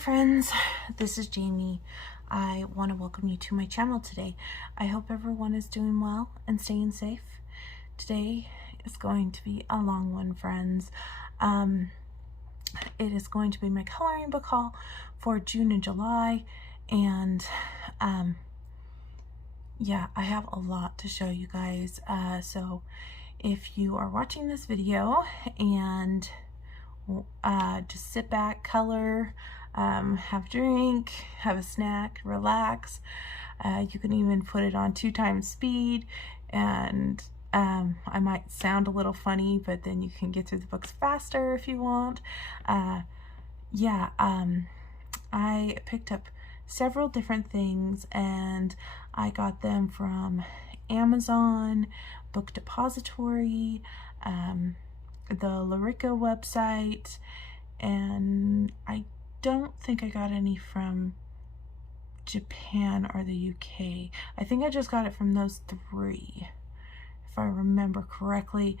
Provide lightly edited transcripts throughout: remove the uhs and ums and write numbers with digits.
friends, this is Jamie. I want to welcome you to my channel today. I hope everyone is doing well and staying safe. Today is going to be a long one, friends. It is going to be my coloring book haul for June and July, and yeah, I have a lot to show you guys. So if you are watching this video and just sit back, color, have a drink, have a snack, relax. You can even put it on 2x speed, and I might sound a little funny, but then you can get through the books faster if you want. Yeah, I picked up several different things, and I got them from Amazon, Book Depository, the Lyrica website, and I don't think I got any from Japan or the UK. I think I just got it from those three, if I remember correctly.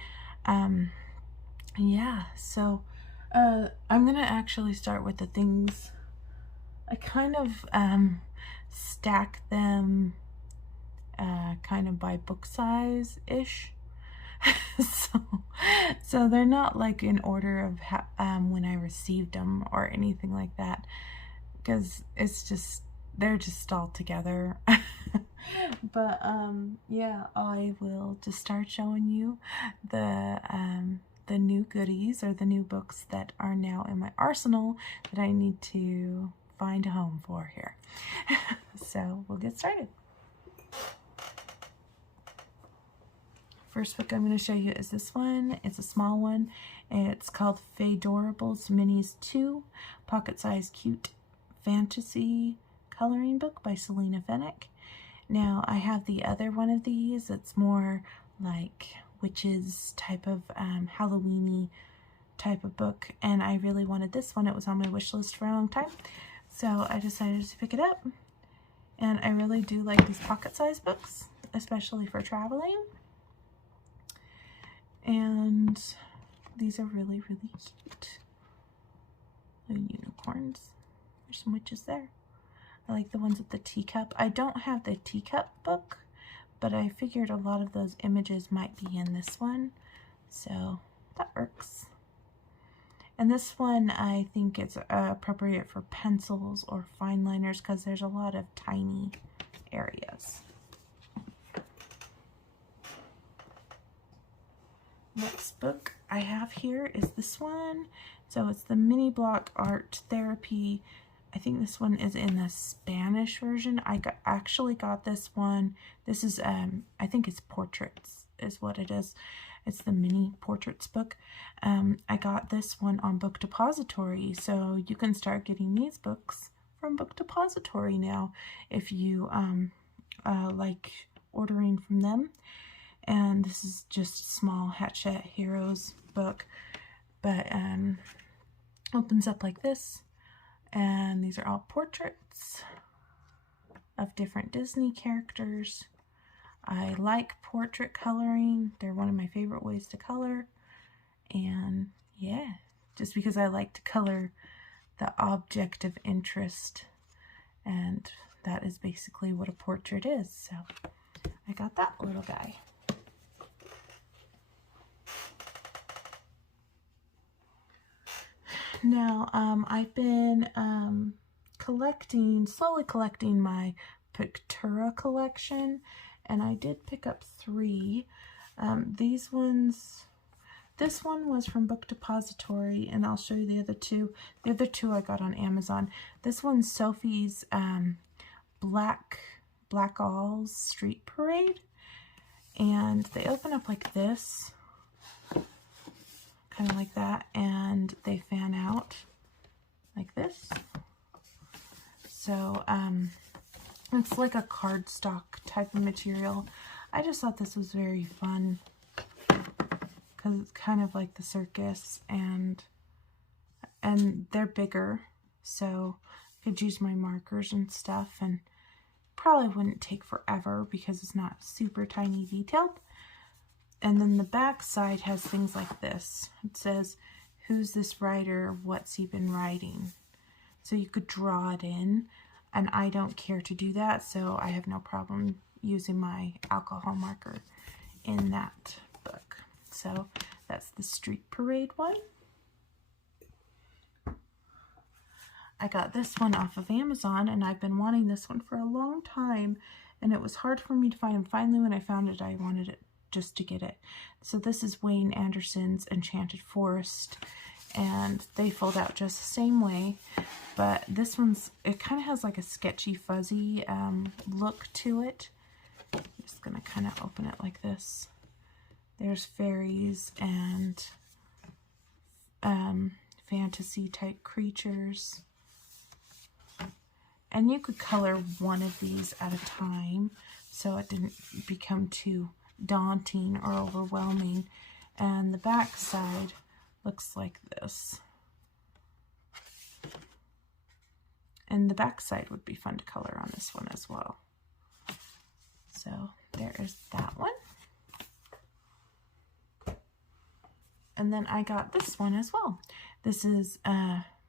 Yeah, so I'm gonna actually start with the things. I kind of stack them kind of by book size-ish. so they're not like in order of when I received them or anything like that, because it's just, they're just all together. But yeah, I will just start showing you the new goodies, or the new books that are now in my arsenal that I need to find a home for here. So we'll get started. First book I'm going to show you is this one. It's a small one. It's called Fadorables Minis 2, Pocket Size Cute Fantasy Coloring Book by Selena Fennick. Now, I have the other one of these. It's more like witches type of Halloween-y type of book, and I really wanted this one. It was on my wish list for a long time, so I decided to pick it up. And I really do like these pocket size books, especially for traveling. And these are really, really cute. Little unicorns. There's some witches there. I like the ones with the teacup. I don't have the teacup book, but I figured a lot of those images might be in this one, so that works. And this one, I think it's appropriate for pencils or fine liners, because there's a lot of tiny areas. Next book I have here is this one. So it's the Mini Block Art Therapy. I think this one is in the Spanish version. I actually got this one. This is, I think it's portraits is what it is. It's the mini portraits book. I got this one on Book Depository, so you can start getting these books from Book Depository now if you like ordering from them. And this is just a small Hatchet Heroes book, but opens up like this, and these are all portraits of different Disney characters. I like portrait coloring. They're one of my favorite ways to color, and yeah, just because I like to color the object of interest, and that is basically what a portrait is. So I got that little guy. Now, I've been slowly collecting my Pictura collection, and I did pick up 3. These ones, this one was from Book Depository, and I'll show you the other two. The other two I got on Amazon. This one's Sophie's Black All's Street Parade, and they open up like this. Kind of like that, and they fan out like this. So it's like a cardstock type of material. I just thought this was very fun because it's kind of like the circus, and they're bigger, so I could use my markers and stuff, and probably wouldn't take forever because it's not super tiny detailed. And then the back side has things like this. It says, "Who's this writer? What's he been writing?" so you could draw it in, and I don't care to do that, so I have no problem using my alcohol marker in that book. So that's the Street Parade one. I got this one off of Amazon, and I've been wanting this one for a long time, and it was hard for me to find, and finally when I found it, I wanted it just to get it. So this is Wayne Anderson's Enchanted Forest, and they fold out just the same way, but this one's, it kind of has like a sketchy, fuzzy look to it. I'm just going to kind of open it like this. There's fairies and fantasy type creatures. And you could color one of these at a time so it didn't become too daunting or overwhelming. And the back side looks like this. And the back side would be fun to color on this one as well. So there is that one. And then I got this one as well. This is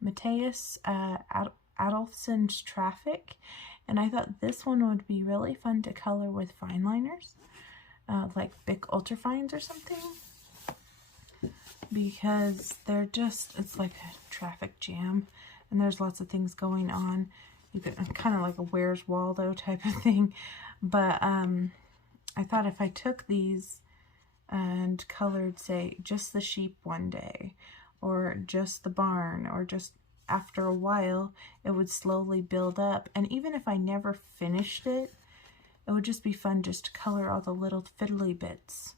Matthias Adolfson's Traffic, and I thought this one would be really fun to color with fine liners, like Bic Ultrafines or something, because they're just, it's like a traffic jam, and there's lots of things going on. You could kind of like a Where's Waldo type of thing, but I thought if I took these and colored, say, just the sheep one day, or just the barn, or just after a while, it would slowly build up. And even if I never finished it, it would just be fun just to color all the little fiddly bits,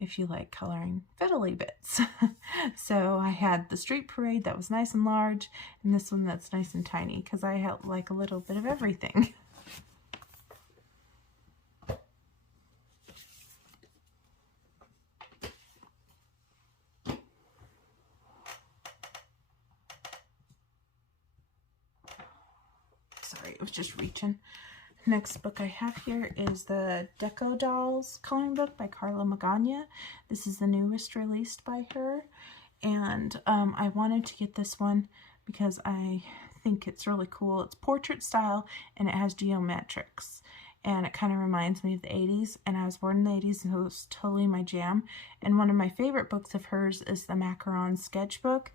if you like coloring fiddly bits. So I had the Street Parade that was nice and large, and this one that's nice and tiny, because I had like a little bit of everything. It was just reaching. Next book I have here is the Deco Dolls coloring book by Carla Magana. This is the newest released by her, and I wanted to get this one because I think it's really cool. It's portrait style and it has geometrics, and it kind of reminds me of the 80s, and I was born in the 80s, and it was totally my jam. And one of my favorite books of hers is the Macaron sketchbook,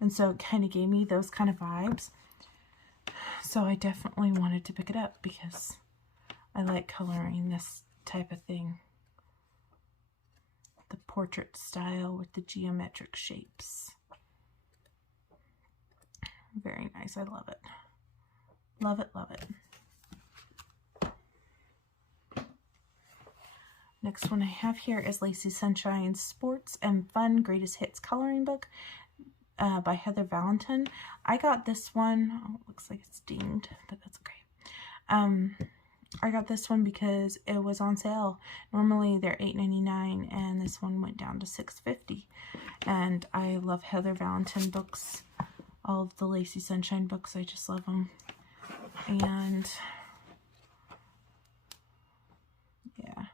and so it kind of gave me those kind of vibes. So I definitely wanted to pick it up because I like coloring this type of thing. The portrait style with the geometric shapes. Very nice. I love it. Love it, love it. Next one I have here is Lacey Sunshine's Sports and Fun Greatest Hits coloring book. By Heather Valentin. I got this one, oh, it looks like it's dinged, but that's okay. I got this one because it was on sale. Normally they're $8.99, and this one went down to $6.50. And I love Heather Valentin books, all of the Lacey Sunshine books. I just love them. And yeah,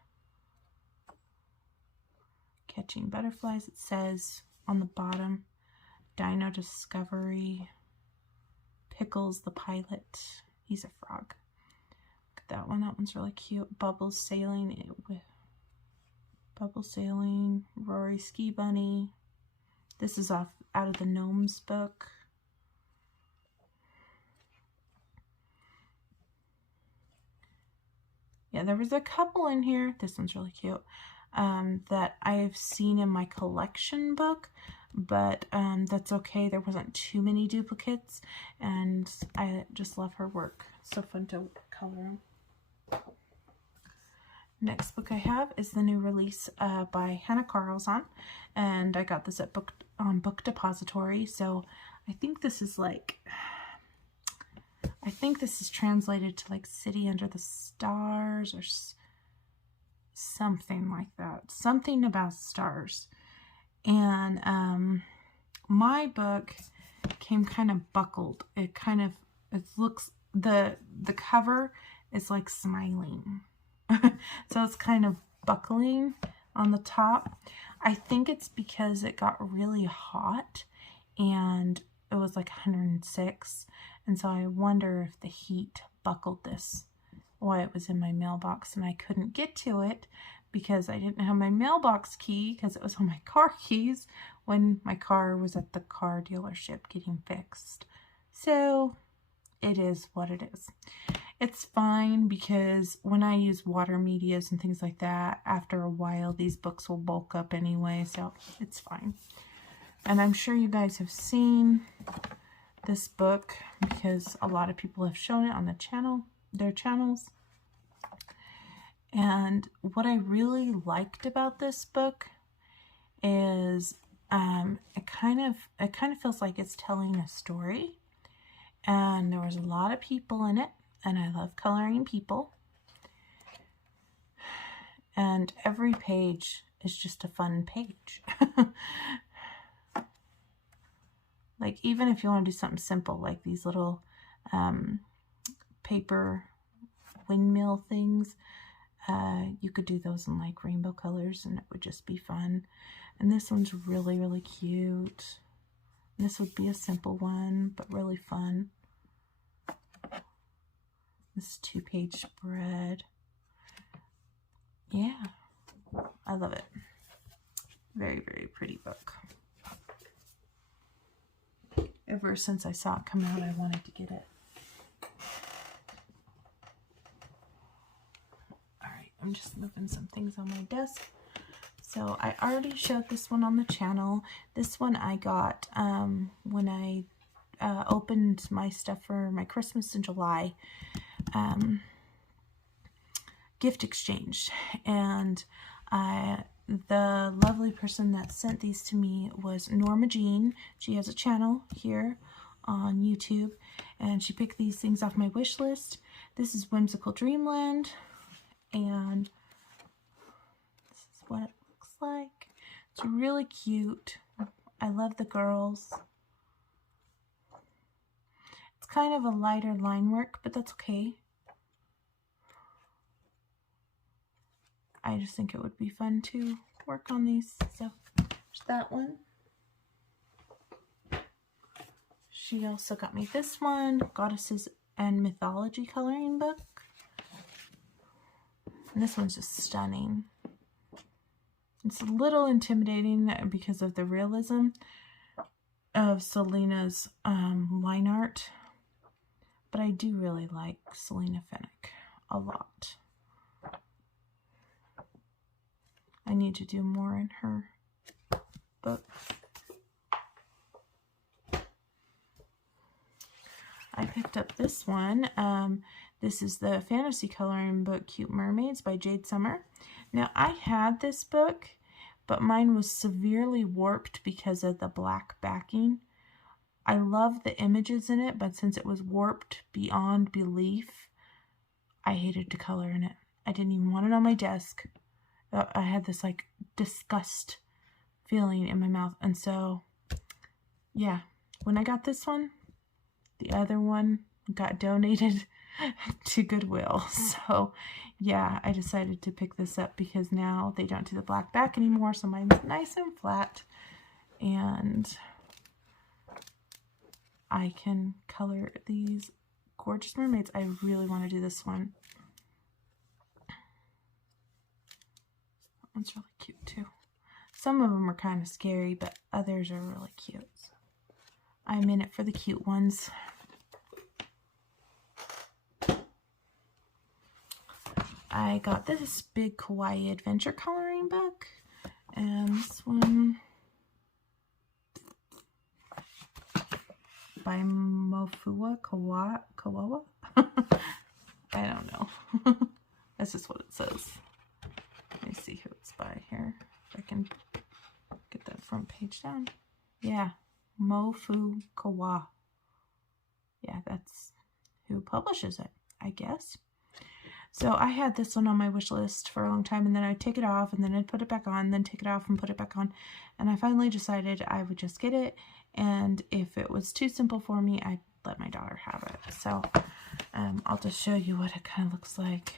Catching Butterflies. It says on the bottom, Dino Discovery, Pickles the pilot. He's a frog. Look at that one. That one's really cute. Bubbles Sailing with Bubble Sailing, Rory Ski Bunny. This is out of the Gnomes book. Yeah, there was a couple in here. This one's really cute. That I've seen in my collection book, but that's okay. There wasn't too many duplicates, and I just love her work. So fun to color them. Next book I have is the new release by Hannah Carlson, and I got this at Book Depository. So I think this is like, I think this is translated to like City Under the Stars or something like that. Something about stars. And my book came kind of buckled. It looks, the cover is like smiling. So it's kind of buckling on the top. I think it's because it got really hot and it was like 106. And so I wonder if the heat buckled this while it was in my mailbox, and I couldn't get to it because I didn't have my mailbox key because it was on my car keys when my car was at the car dealership getting fixed. So it is what it is. It's fine because when I use water medias and things like that, after a while these books will bulk up anyway, so it's fine. And I'm sure you guys have seen this book because a lot of people have shown it on the channel, their channels. And what I really liked about this book is it kind of feels like it's telling a story, and there was a lot of people in it, and I love coloring people, and every page is just a fun page. Like, even if you want to do something simple like these little paper windmill things, you could do those in like rainbow colors and it would just be fun. And this one's really, really cute. This would be a simple one, but really fun. This 2-page spread. Yeah, I love it. Very, very pretty book. Ever since I saw it come out, I wanted to get it. Alright, I'm just moving some things on my desk. So I already showed this one on the channel. This one I got when I opened my stuff for my Christmas in July. Gift exchange. And the lovely person that sent these to me was Norma Jean. She has a channel here on YouTube, and she picked these things off my wish list. This is Whimsical Dreamland, and this is what it looks like. It's really cute. I love the girls. It's kind of a lighter line work, but that's okay. I just think it would be fun to work on these. So there's that one. She also got me this one, Goddesses and Mythology coloring book. And this one's just stunning. It's a little intimidating because of the realism of Selena's line art. But I do really like Selena Fenwick a lot. I need to do more in her book. I picked up this one. This is the fantasy coloring book Cute Mermaids by Jade Summer. Now, I had this book, but mine was severely warped because of the black backing. I love the images in it, but since it was warped beyond belief, I hated to color in it. I didn't even want it on my desk. I had this like disgust feeling in my mouth. And so, yeah, when I got this one, the other one got donated to Goodwill. So, yeah, I decided to pick this up because now they don't do the black back anymore. So mine's nice and flat. And I can color these gorgeous mermaids. I really want to do this one. It's really cute too. Some of them are kind of scary, but others are really cute. So I'm in it for the cute ones. I got this big Kawaii adventure coloring book, and this one by Mofua Kawawa. I don't know. That's just what it says. Let me see who it's by here. If I can get that front page down. Yeah, Mofu Kawa. Yeah, that's who publishes it, I guess. So I had this one on my wish list for a long time, and then I'd take it off, and then I'd put it back on, then take it off and put it back on. And I finally decided I would just get it, and if it was too simple for me, I'd let my daughter have it. So I'll just show you what it kind of looks like.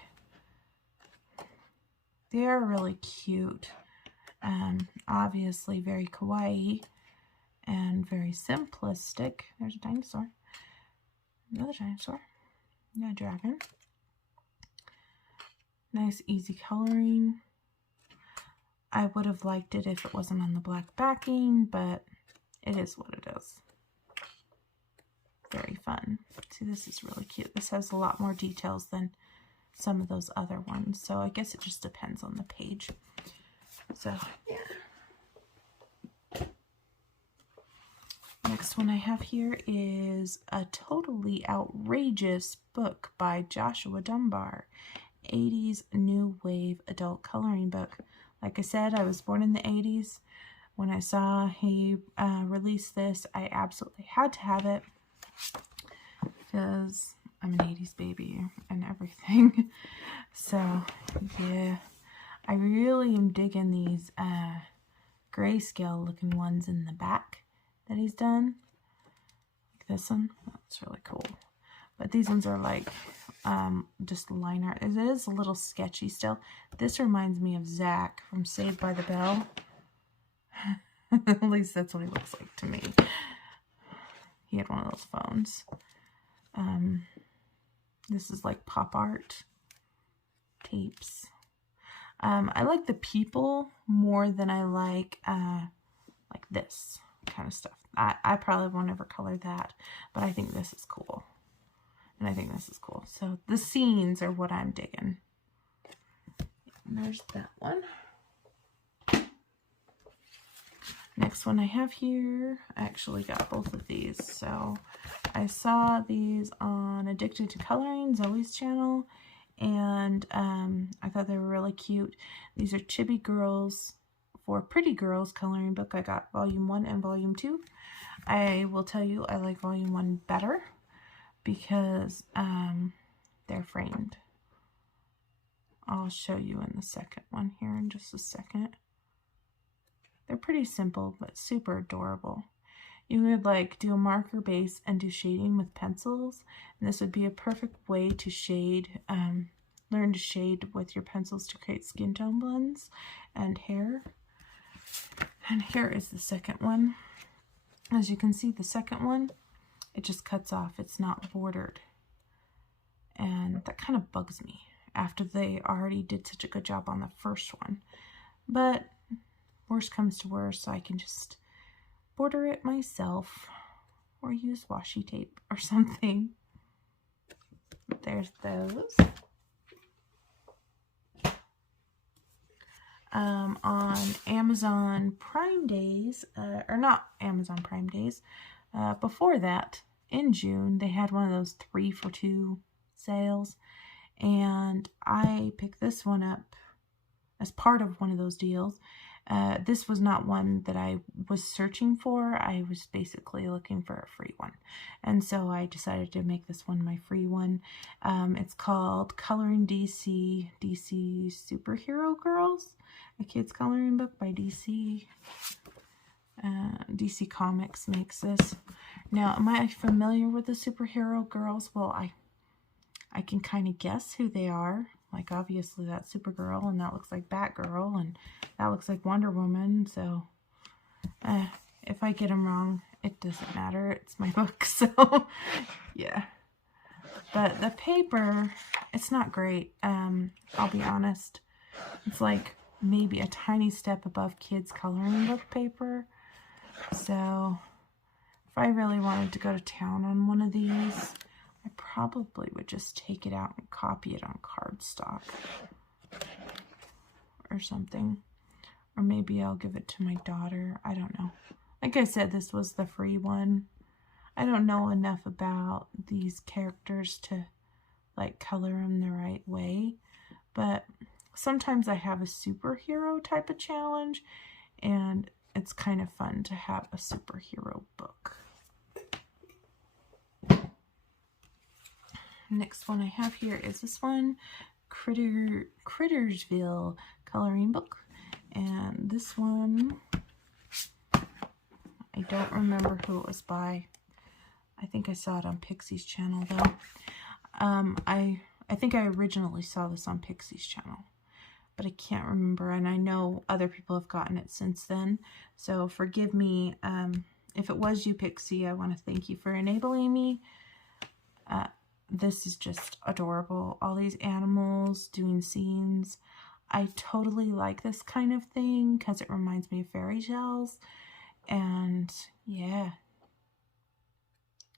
They're really cute. Obviously very kawaii. and very simplistic. There's a dinosaur. Another dinosaur. A dragon. Nice, easy coloring. I would have liked it if it wasn't on the black backing, but it is what it is. Very fun. See, this is really cute. This has a lot more details than some of those other ones, so I guess it just depends on the page. So, yeah. Next one I have here is a totally outrageous book by Joshua Dunbar, 80s New Wave Adult Coloring Book. Like I said, I was born in the 80s. When I saw he released this, I absolutely had to have it because I'm an 80s baby and everything. So, yeah. I really am digging these grayscale looking ones in the back that he's done. Like this one. That's really cool. But these ones are like just line art. It is a little sketchy still. This reminds me of Zach from Saved by the Bell. At least that's what he looks like to me. He had one of those phones. This is like pop art tapes. I like the people more than I like this kind of stuff. I probably won't ever color that, but I think this is cool. And I think this is cool. So the scenes are what I'm digging. And there's that one. Next one I have here, I actually got both of these. So I saw these on Addicted to Coloring, Zoe's channel, and I thought they were really cute. These are Chibi Girls for Pretty Girls coloring book. I got volume 1 and volume 2. I will tell you I like volume 1 better because they're framed. I'll show you in the second one here in just a second. They're pretty simple, but super adorable. You would like do a marker base and do shading with pencils. And this would be a perfect way to shade, learn to shade with your pencils to create skin tone blends and hair. And here is the second one. As you can see, the second one, it just cuts off. It's not bordered. And that kind of bugs me after they already did such a good job on the first one. But worst comes to worst, so I can just border it myself or use washi tape or something. There's those. On Amazon Prime Days, or not Amazon Prime Days, before that, in June, they had one of those 3 for 2 sales, and I picked this one up as part of one of those deals. This was not one that I was searching for. I was basically looking for a free one. And so I decided to make this one my free one. It's called Coloring DC Superhero Girls, a kid's coloring book by DC. DC Comics makes this. Now, am I familiar with the superhero girls? Well, I can kind of guess who they are. Like, obviously, that's Supergirl, and that looks like Batgirl, and that looks like Wonder Woman, so if I get them wrong, it doesn't matter. It's my book, so yeah. But the paper, it's not great. I'll be honest. It's like maybe a tiny step above kids' coloring book paper. So if I really wanted to go to town on one of these, I probably would just take it out and copy it on cardstock or something. Or maybe I'll give it to my daughter. I don't know. Like I said, this was the free one. I don't know enough about these characters to like color them the right way. But sometimes I have a superhero type of challenge, and it's kind of fun to have a superhero book. Next one I have here is this one, Crittersville coloring book. And this one, I don't remember who it was by. I think I saw it on Pixie's channel though. I think I originally saw this on Pixie's channel, but I can't remember, and I know other people have gotten it since then. So forgive me if it was you, Pixie, I want to thank you for enabling me. This is just adorable. All these animals doing scenes. I totally like this kind of thing because it reminds me of fairy tales. And yeah,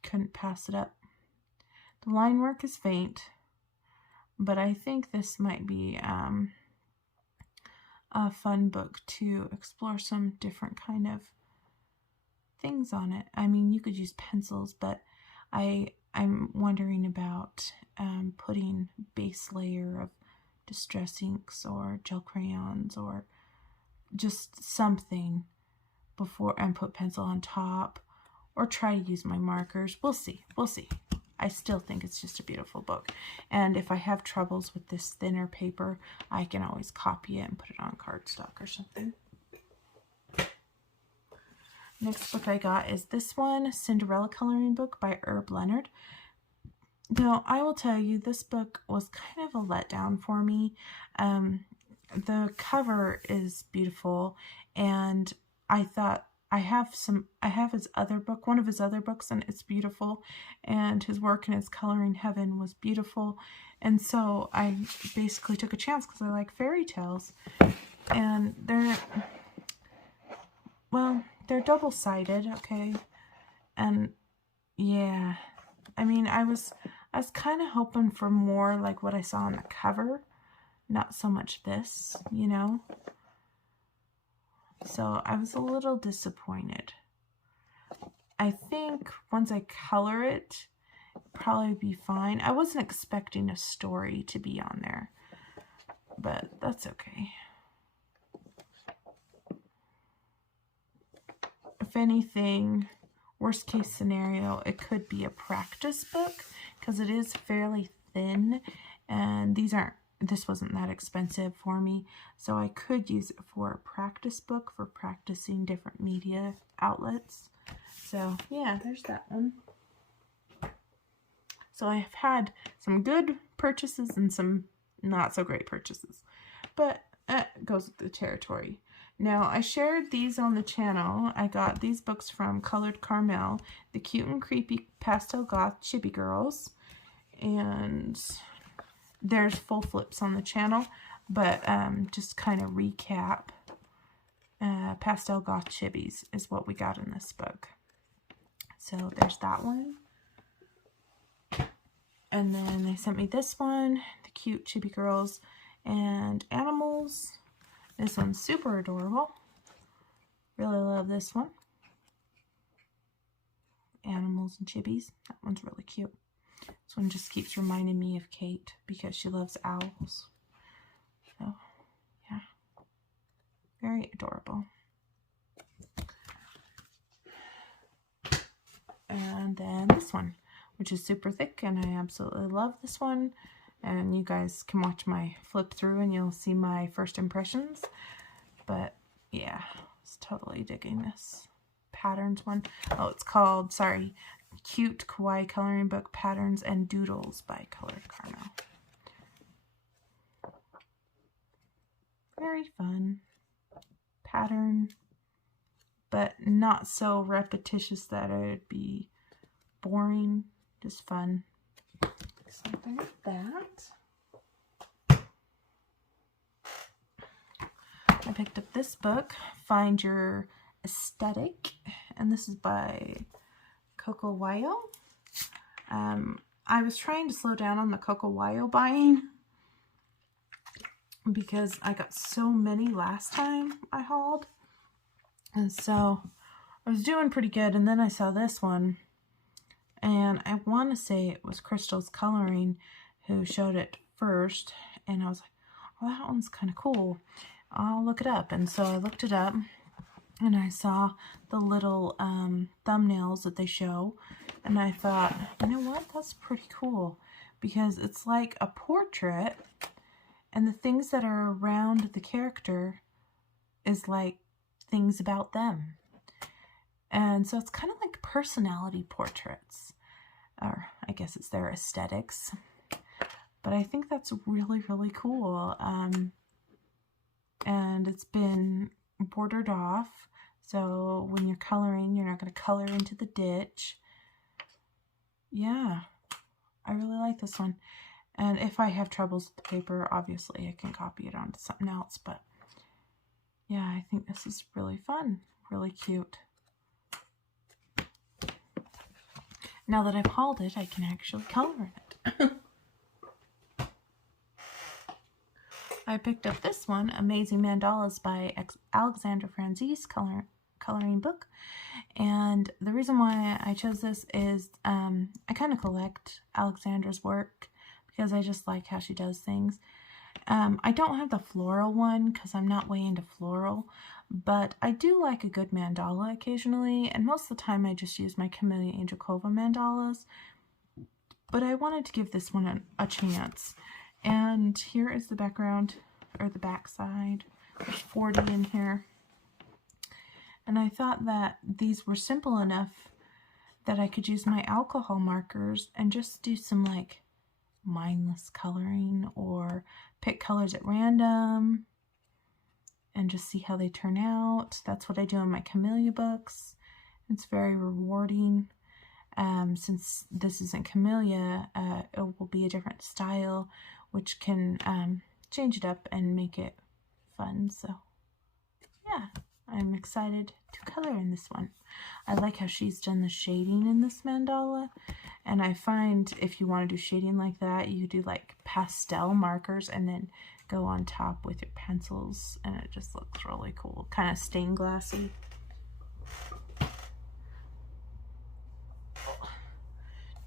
couldn't pass it up. The line work is faint, but I think this might be a fun book to explore some different kind of things on it. I mean, you could use pencils, but I'm wondering about putting base layer of distress inks or gel crayons or just something before and put pencil on top, or try to use my markers. We'll see. We'll see. I still think it's just a beautiful book. And if I have troubles with this thinner paper, I can always copy it and put it on cardstock or something. Next book I got is this one, Cinderella coloring book by Herb Leonard. Now, I will tell you, this book was kind of a letdown for me. The cover is beautiful, and I thought I have his other book, one of his other books, and it's beautiful, and his work in his Coloring Heaven was beautiful, and so I basically took a chance because I like fairy tales, and they're double-sided, okay, and yeah, I mean, I was kind of hoping for more like what I saw on the cover, not so much this, you know. So I was a little disappointed. I think once I color it, it'll probably be fine. I wasn't expecting a story to be on there, but that's okay. If anything, worst case scenario, it could be a practice book because it is fairly thin, and this wasn't that expensive for me, so I could use it for a practice book for practicing different media outlets. So yeah, there's that one. So I have had some good purchases and some not so great purchases, but it goes with the territory. Now, I shared these on the channel. I got these books from Colored Carmel, the Cute and Creepy Pastel Goth Chibi Girls, and there's full flips on the channel, but just kind of recap. Pastel Goth Chibis is what we got in this book. So there's that one. And then they sent me this one, the Cute Chibi Girls and Animals. This one's super adorable. Really love this one. Animals and Chibis. That one's really cute. This one just keeps reminding me of Kate because she loves owls. So, yeah. Very adorable. And then this one, which is super thick, and I absolutely love this one. And you guys can watch my flip through and you'll see my first impressions. But yeah, I was totally digging this patterns one. Oh, it's called, sorry, Cute Kawaii Coloring Book Patterns and Doodles by Colored Carmel. Very fun pattern, but not so repetitious that it would be boring. Just fun. Something like that. I picked up this book, Find Your Aesthetic, and this is by Kawaii. I was trying to slow down on the Kawaii buying because I got so many last time I hauled, and so I was doing pretty good, and then I saw this one, and I want to say it was Crystal's Coloring who showed it first, and I was like, well, that one's kind of cool. I'll look it up. And so I looked it up, and I saw the little thumbnails that they show, and I thought, you know what, that's pretty cool, because it's like a portrait, and the things that are around the character is like things about them. And so it's kind of like personality portraits, or I guess it's their aesthetics. But I think that's really, really cool. And it's been bordered off. So when you're coloring, you're not going to color into the ditch. Yeah, I really like this one. And if I have troubles with the paper, obviously I can copy it onto something else. But yeah, I think this is really fun, really cute. Now that I've hauled it, I can actually color it. I picked up this one, Amazing Mandalas by Alexandra Franzese coloring book. And the reason why I chose this is I kind of collect Alexandra's work because I just like how she does things. I don't have the floral one because I'm not way into floral, but I do like a good mandala occasionally, and most of the time I just use my Camellia Angelcova mandalas, but I wanted to give this one a chance. And here is the background, or the back side. There's 40 in here. And I thought that these were simple enough that I could use my alcohol markers and just do some like mindless coloring or pick colors at random and just see how they turn out. That's what I do in my Camellia books. It's very rewarding. Since this isn't Camellia, it will be a different style, which can change it up and make it fun. So yeah, I'm excited to color in this one. I like how she's done the shading in this mandala, and I find if you want to do shading like that, you do like pastel markers and then go on top with your pencils, and it just looks really cool, kind of stained glassy.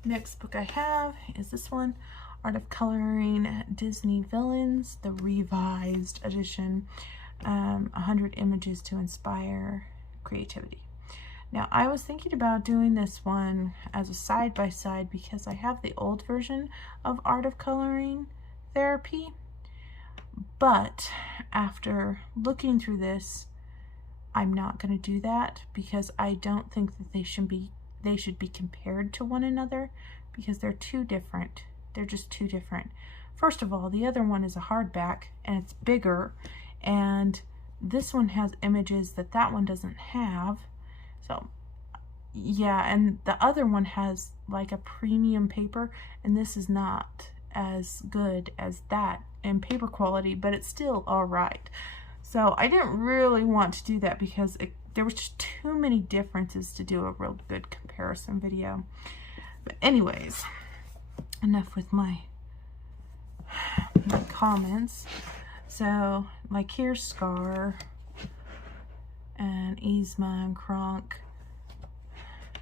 Next book I have is this one, Art of Coloring Disney Villains, the revised edition. 100 images to inspire creativity. Now, I was thinking about doing this one as a side-by-side because I have the old version of Art of Coloring Therapy, but after looking through this, I'm not going to do that because I don't think that they should be compared to one another because they're too different. They're just too different. First of all, the other one is a hardback and it's bigger, and this one has images that one doesn't have. So yeah, and the other one has like a premium paper, and this is not as good as that in paper quality, but it's still all right. So I didn't really want to do that because there was just too many differences to do a real good comparison video. But anyways, enough with my comments. So like here's Scar and Yzma and Kronk.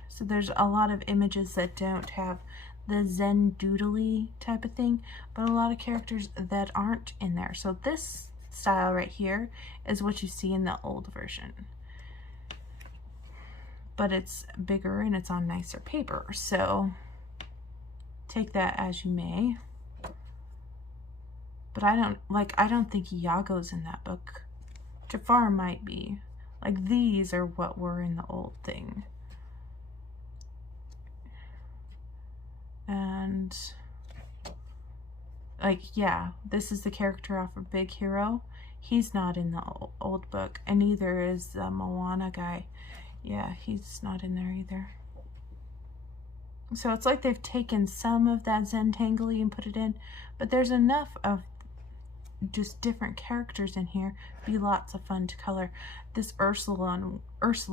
So there's a lot of images that don't have the Zen doodly type of thing, but a lot of characters that aren't in there. So this style right here is what you see in the old version, but it's bigger and it's on nicer paper. So take that as you may. But I don't think Iago's in that book. Jafar might be. Like these are what were in the old thing. And like, yeah, this is the character off of Big Hero. He's not in the old book, and neither is the Moana guy. Yeah, he's not in there either. So it's like they've taken some of that Zentangly and put it in, but there's enough of just different characters in here be lots of fun to color. This Ursula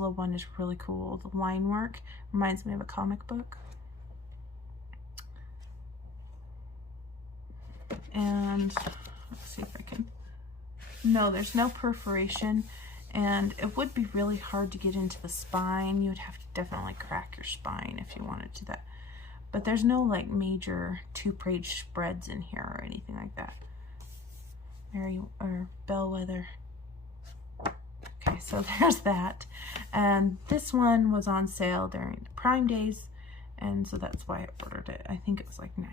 one is really cool. The line work reminds me of a comic book. And let's see if I can, no, there's no perforation, and it would be really hard to get into the spine. You would have to definitely crack your spine if you wanted to do that, but there's no like major 2-page spreads in here or anything like that. Or Bellwether. Okay, so there's that. And this one was on sale during the Prime Days, and so that's why I ordered it. I think it was like $9.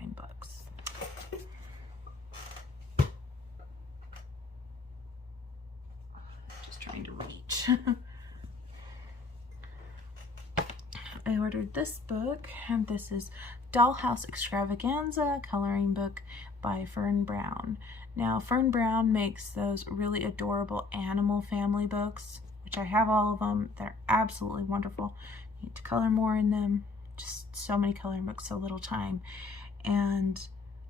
Just trying to reach. I ordered this book, and this is Dollhouse Extravaganza coloring book by Fern Brown. Now, Fern Brown makes those really adorable animal family books, which I have all of them. They're absolutely wonderful. You need to color more in them. Just so many coloring books, so little time. And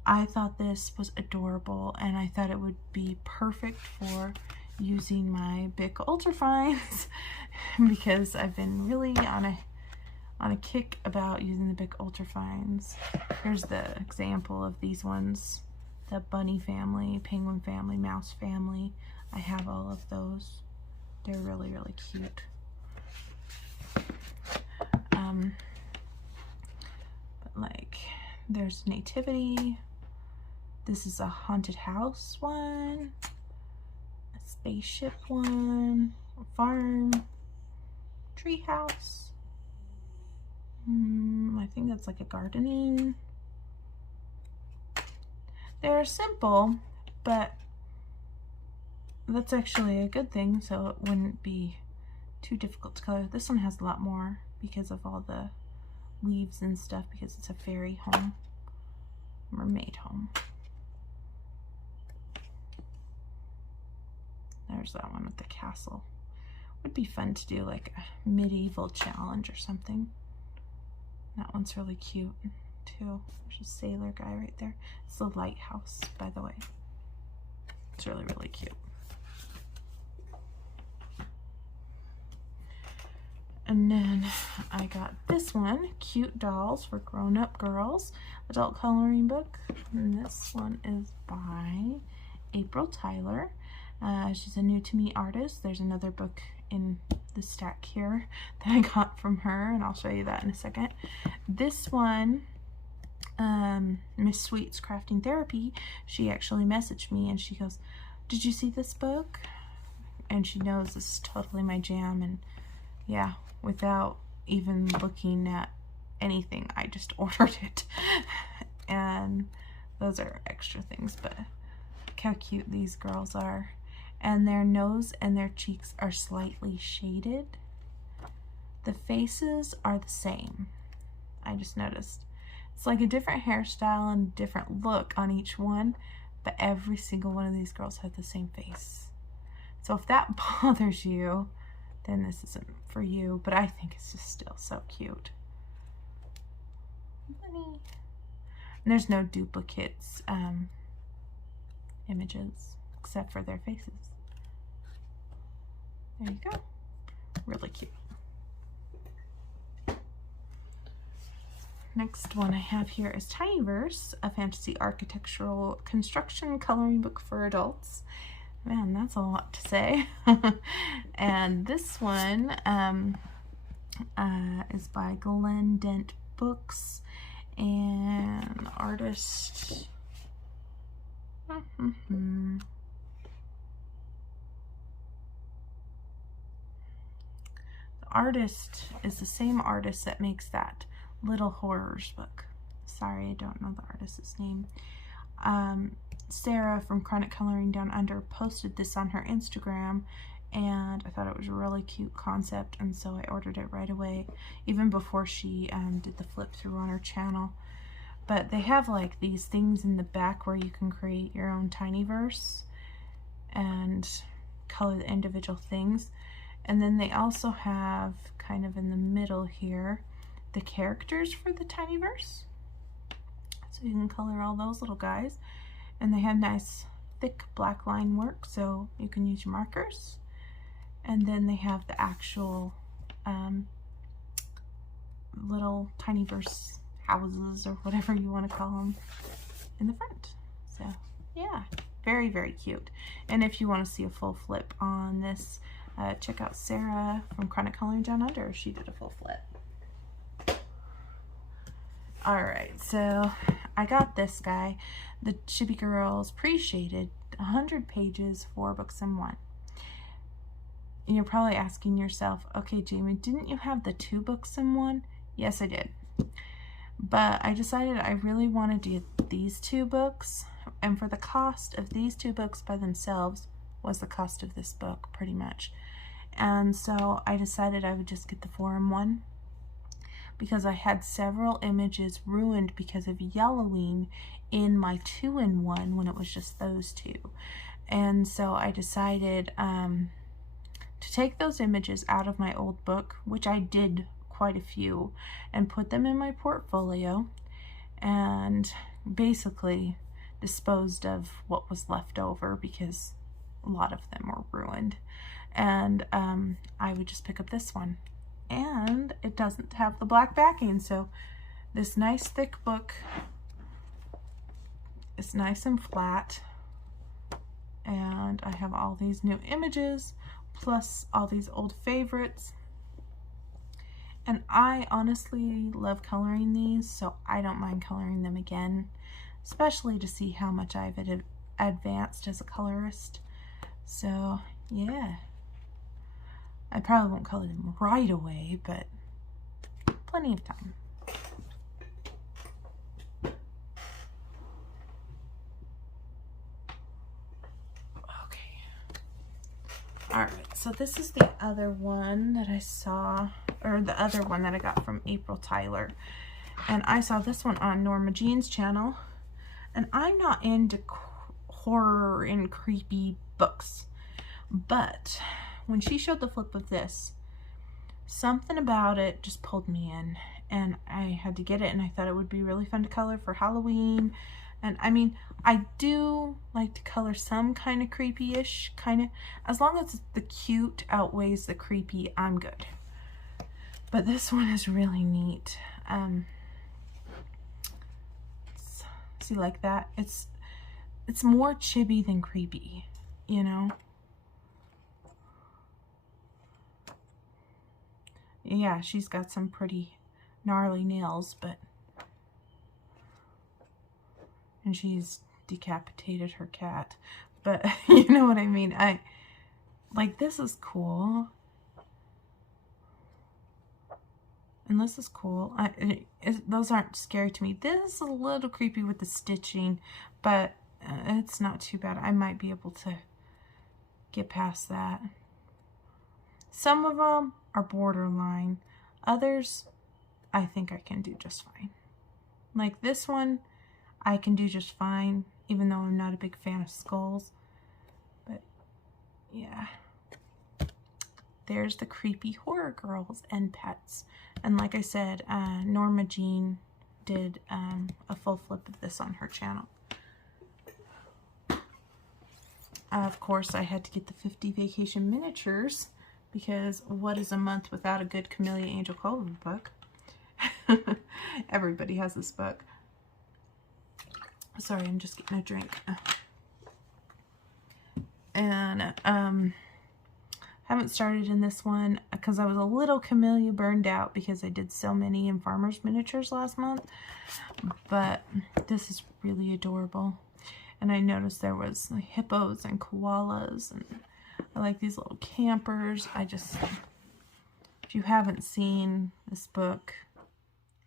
I thought this was adorable, and I thought it would be perfect for using my Bic Ultrafines because I've been really on a kick about using the Bic Ultrafines. Here's the example of these ones. The bunny family, penguin family, mouse family. I have all of those. They're really, really cute. But like, there's nativity. This is a haunted house one. A spaceship one. A farm. Tree house. I think that's like a gardening. They're simple, but that's actually a good thing, so it wouldn't be too difficult to color. This one has a lot more because of all the leaves and stuff, because it's a fairy home, mermaid home. There's that one with the castle. Would be fun to do like a medieval challenge or something. That one's really cute too. There's a sailor guy right there. It's the lighthouse, by the way. It's really, really cute. And then I got this one, Cute Dolls for Grown-Up Girls, adult coloring book. And this one is by April Tyler. She's a new to me artist. There's another book in the stack here that I got from her, and I'll show you that in a second. This one, Miss Sweet's Crafting Therapy, she actually messaged me and she goes, "Did you see this book?" And she knows this is totally my jam, and yeah, without even looking at anything, I just ordered it. And those are extra things, but look how cute these girls are. And their nose and their cheeks are slightly shaded. The faces are the same. I just noticed. It's like a different hairstyle and different look on each one, but every single one of these girls has the same face. So if that bothers you, then this isn't for you, but I think it's just still so cute. And there's no duplicates images except for their faces. There you go. Really cute. Next one I have here is Tinyverse, a fantasy architectural construction coloring book for adults. Man, that's a lot to say. And this one is by Glenn Dent Books, and artist the artist is the same artist that makes that Little Horrors book. Sorry, I don't know the artist's name. Sarah from Chronic Coloring Down Under posted this on her Instagram, and I thought it was a really cute concept, and so I ordered it right away, even before she did the flip through on her channel. But they have like these things in the back where you can create your own Tinyverse and color the individual things. And then they also have kind of in the middle here the characters for the Tinyverse. So you can color all those little guys. And they have nice thick black line work, so you can use your markers. And then they have the actual little Tinyverse houses, or whatever you want to call them, in the front. So yeah, very, very cute. And if you want to see a full flip on this, check out Sarah from Chronic Coloring Down Under. She did a full flip. Alright, so I got this guy, the Chibi Girls Appreciated, 100 pages, 4 books in 1. And you're probably asking yourself, okay, Jamie, didn't you have the 2 books in 1? Yes, I did. But I decided I really wanted to get these 2 books, and for the cost of these 2 books by themselves was the cost of this book, pretty much. And so I decided I would just get the 4 in 1, because I had several images ruined because of yellowing in my 2 in 1 when it was just those 2. And so I decided to take those images out of my old book, which I did quite a few, and put them in my portfolio, and basically disposed of what was left over because a lot of them were ruined. And I would just pick up this one, and it doesn't have the black backing, so this nice thick book is nice and flat, and I have all these new images plus all these old favorites. And I honestly love coloring these, so I don't mind coloring them again, especially to see how much I've advanced as a colorist. So yeah, I probably won't color them right away, but plenty of time. Alright, so this is the other one that I saw, or the other one that I got from April Tyler. And I saw this one on Norma Jean's channel. And I'm not into horror and creepy books. But when she showed the flip of this, something about it just pulled me in. And I had to get it, and I thought it would be really fun to color for Halloween. And I mean, I do like to color some kind of creepy-ish, kind of, as long as the cute outweighs the creepy, I'm good. But this one is really neat. See, like that, it's more chibi than creepy, you know? Yeah, she's got some pretty gnarly nails, but, and she's decapitated her cat, but you know what I mean. This is cool, and this is cool. Those aren't scary to me. This is a little creepy with the stitching, but it's not too bad. I might be able to get past that. Some of them are borderline. Others, I think I can do just fine. Like this one, I can do just fine, even though I'm not a big fan of skulls. But yeah, there's the creepy horror girls and pets. And like I said, Norma Jean did a full flip of this on her channel. Of course, I had to get the 50 Vacation Miniatures, because what is a month without a good Camellia Angel Clover book? Everybody has this book. Sorry, I'm just getting a drink. And haven't started in this one because I was a little Camellia burned out because I did so many in Farmer's Miniatures last month. But this is really adorable. And I noticed there was like hippos and koalas, and I like these little campers. If you haven't seen this book,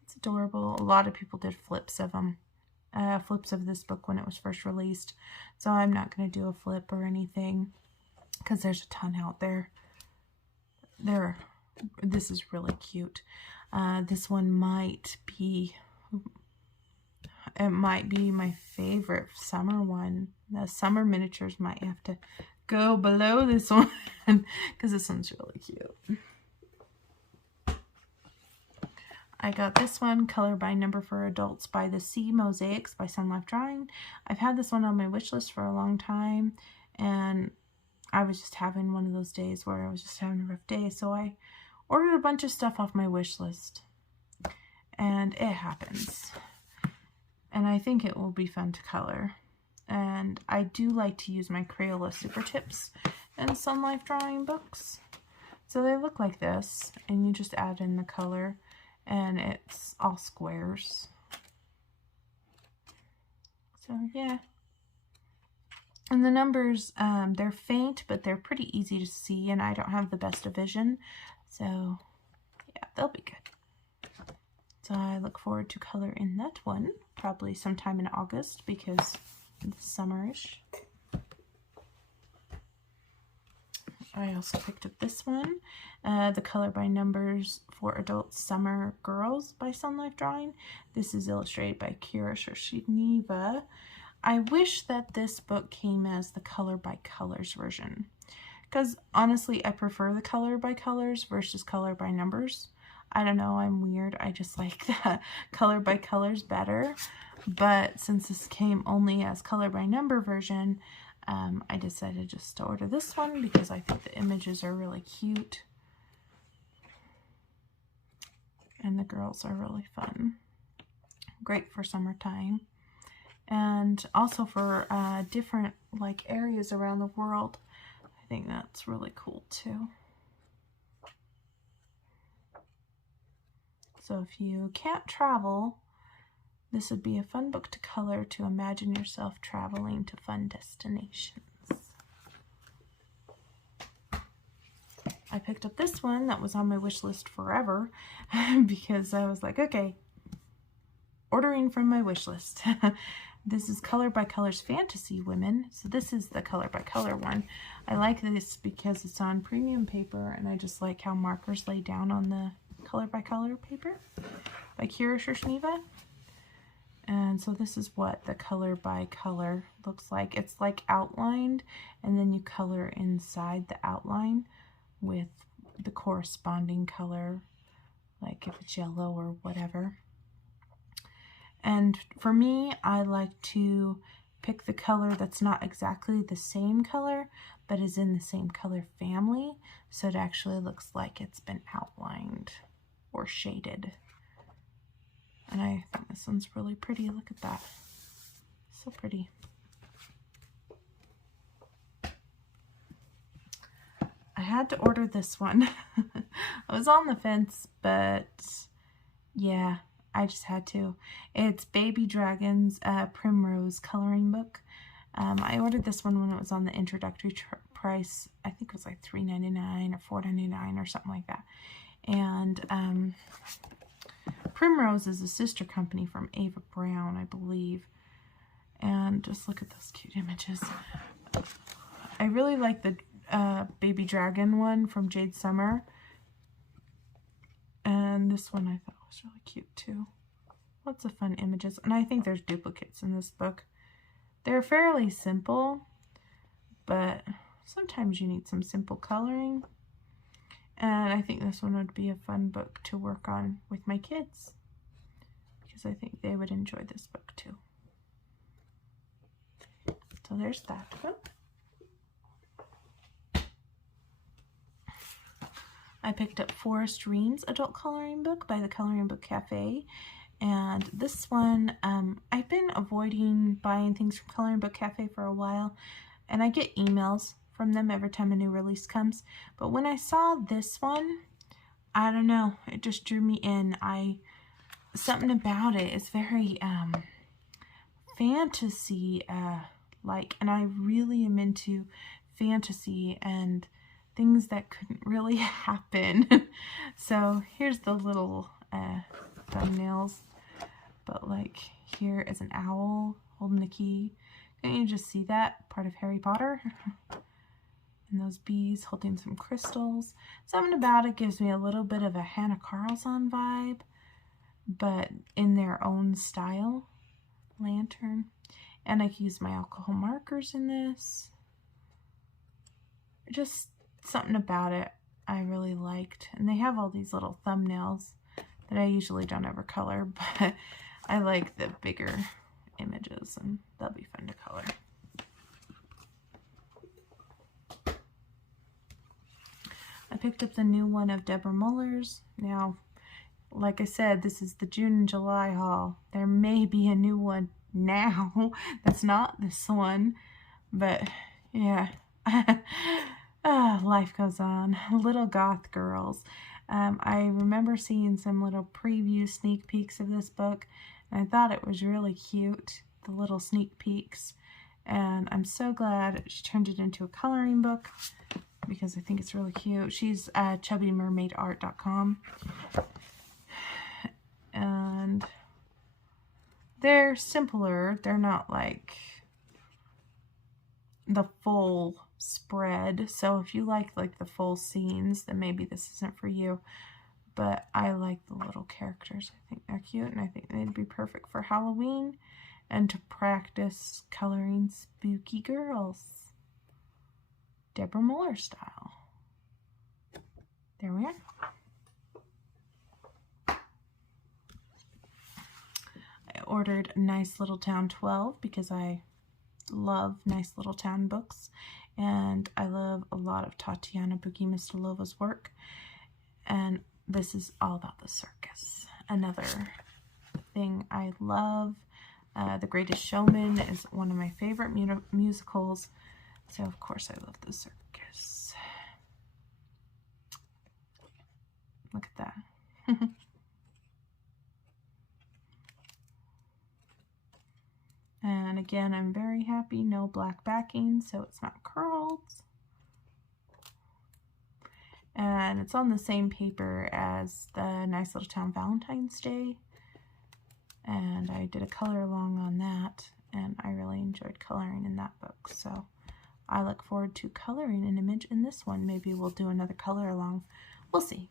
it's adorable. A lot of people did flips of them. Flips of this book when it was first released, so I'm not going to do a flip or anything because there's a ton out there. This is really cute. This one might be my favorite summer one. The summer miniatures might have to go below this one because this one's really cute. I got this one, Color by Number for Adults by the Sea, Mosaics by Sun Life Drawing. I've had this one on my wish list for a long time, and I was just having one of those days where I was just having a rough day, so I ordered a bunch of stuff off my wish list, and it happens. And I think it will be fun to color. And I do like to use my Crayola Super Tips in Sun Life Drawing books. So they look like this, and you just add in the color. And it's all squares. So yeah. And the numbers, they're faint, but they're pretty easy to see, and I don't have the best of vision. So yeah, they'll be good. So I look forward to coloring that one, probably sometime in August because it's summerish. I also picked up this one, the Color by Numbers for Adults Summer Girls by Sun Life Drawing. This is illustrated by Kira Shoshiniva. I wish that this book came as the Color by Colors version, because honestly, I prefer the color by colors versus color by numbers. I don't know, I'm weird. I just like the color by colors better. But since this came only as color by number version, I decided just to order this one because I think the images are really cute. And the girls are really fun. Great for summertime. And also for different like areas around the world. I think that's really cool too. So if you can't travel, this would be a fun book to color to imagine yourself traveling to fun destinations. I picked up this one that was on my wish list forever because I was like, okay, ordering from my wish list. This is Color by Colors Fantasy Women. So this is the color by color one. I like this because it's on premium paper, and I just like how markers lay down on the color by color paper by Kira Shirshniva. And so this is what the color by color looks like. It's like outlined, and then you color inside the outline with the corresponding color, like if it's yellow or whatever. And for me, I like to pick the color that's not exactly the same color, but is in the same color family, so it actually looks like it's been outlined or shaded. And I think this one's really pretty. Look at that. So pretty. I had to order this one. I was on the fence, but yeah, I just had to. It's Baby Dragon's Primrose coloring book. I ordered this one when it was on the introductory price. I think it was like $3.99 or $4.99 or something like that. And Primrose is a sister company from Ava Brown, I believe. And just look at those cute images. I really like the Baby Dragon one from Jade Summer. And this one I thought was really cute too. Lots of fun images. And I think there's duplicates in this book. They're fairly simple, but sometimes you need some simple coloring. And I think this one would be a fun book to work on with my kids, because I think they would enjoy this book too. So there's that one. I picked up Forrest Reen's adult coloring book by the Coloring Book Cafe. And this one, I've been avoiding buying things from Coloring Book Cafe for a while, and I get emails from them every time a new release comes. But when I saw this one, I don't know, it just drew me in. Something about it is very fantasy like, and I really am into fantasy and things that couldn't really happen. So here's the little thumbnails. But like, here is an owl holding the key. Can you just see that? Part of Harry Potter. And those bees holding some crystals. Something about it gives me a little bit of a Hannah Carlson vibe, but in their own style. Lantern. And I can use my alcohol markers in this. Just something about it I really liked. And they have all these little thumbnails that I usually don't ever color, but I like the bigger images, and they'll be fun to color. I picked up the new one of Deborah Muller's. Now, like I said, this is the June and July haul. There may be a new one now that's not this one, but yeah. Life goes on. Little Goth Girls. I remember seeing some little preview sneak peeks of this book, and I thought it was really cute, the little sneak peeks. And I'm so glad she turned it into a coloring book, because I think it's really cute. She's at chubbymermaidart.com. And they're simpler. They're not like the full spread. So if you like the full scenes, then maybe this isn't for you. But I like the little characters. I think they're cute, and I think they'd be perfect for Halloween and to practice coloring spooky girls. Deborah Muller style. There we are. I ordered Nice Little Town 12 because I love Nice Little Town books, and I love a lot of Tatiana Bugima-Stolova's work, and this is all about the circus. Another thing I love. The Greatest Showman is one of my favorite musicals, so of course I love the circus. Look at that. And again, I'm very happy, no black backing, so it's not curled. And it's on the same paper as the Nice Little Town Valentine's Day. And I did a color along on that, and I really enjoyed coloring in that book. So I look forward to coloring an image in this one. Maybe we'll do another color along. We'll see.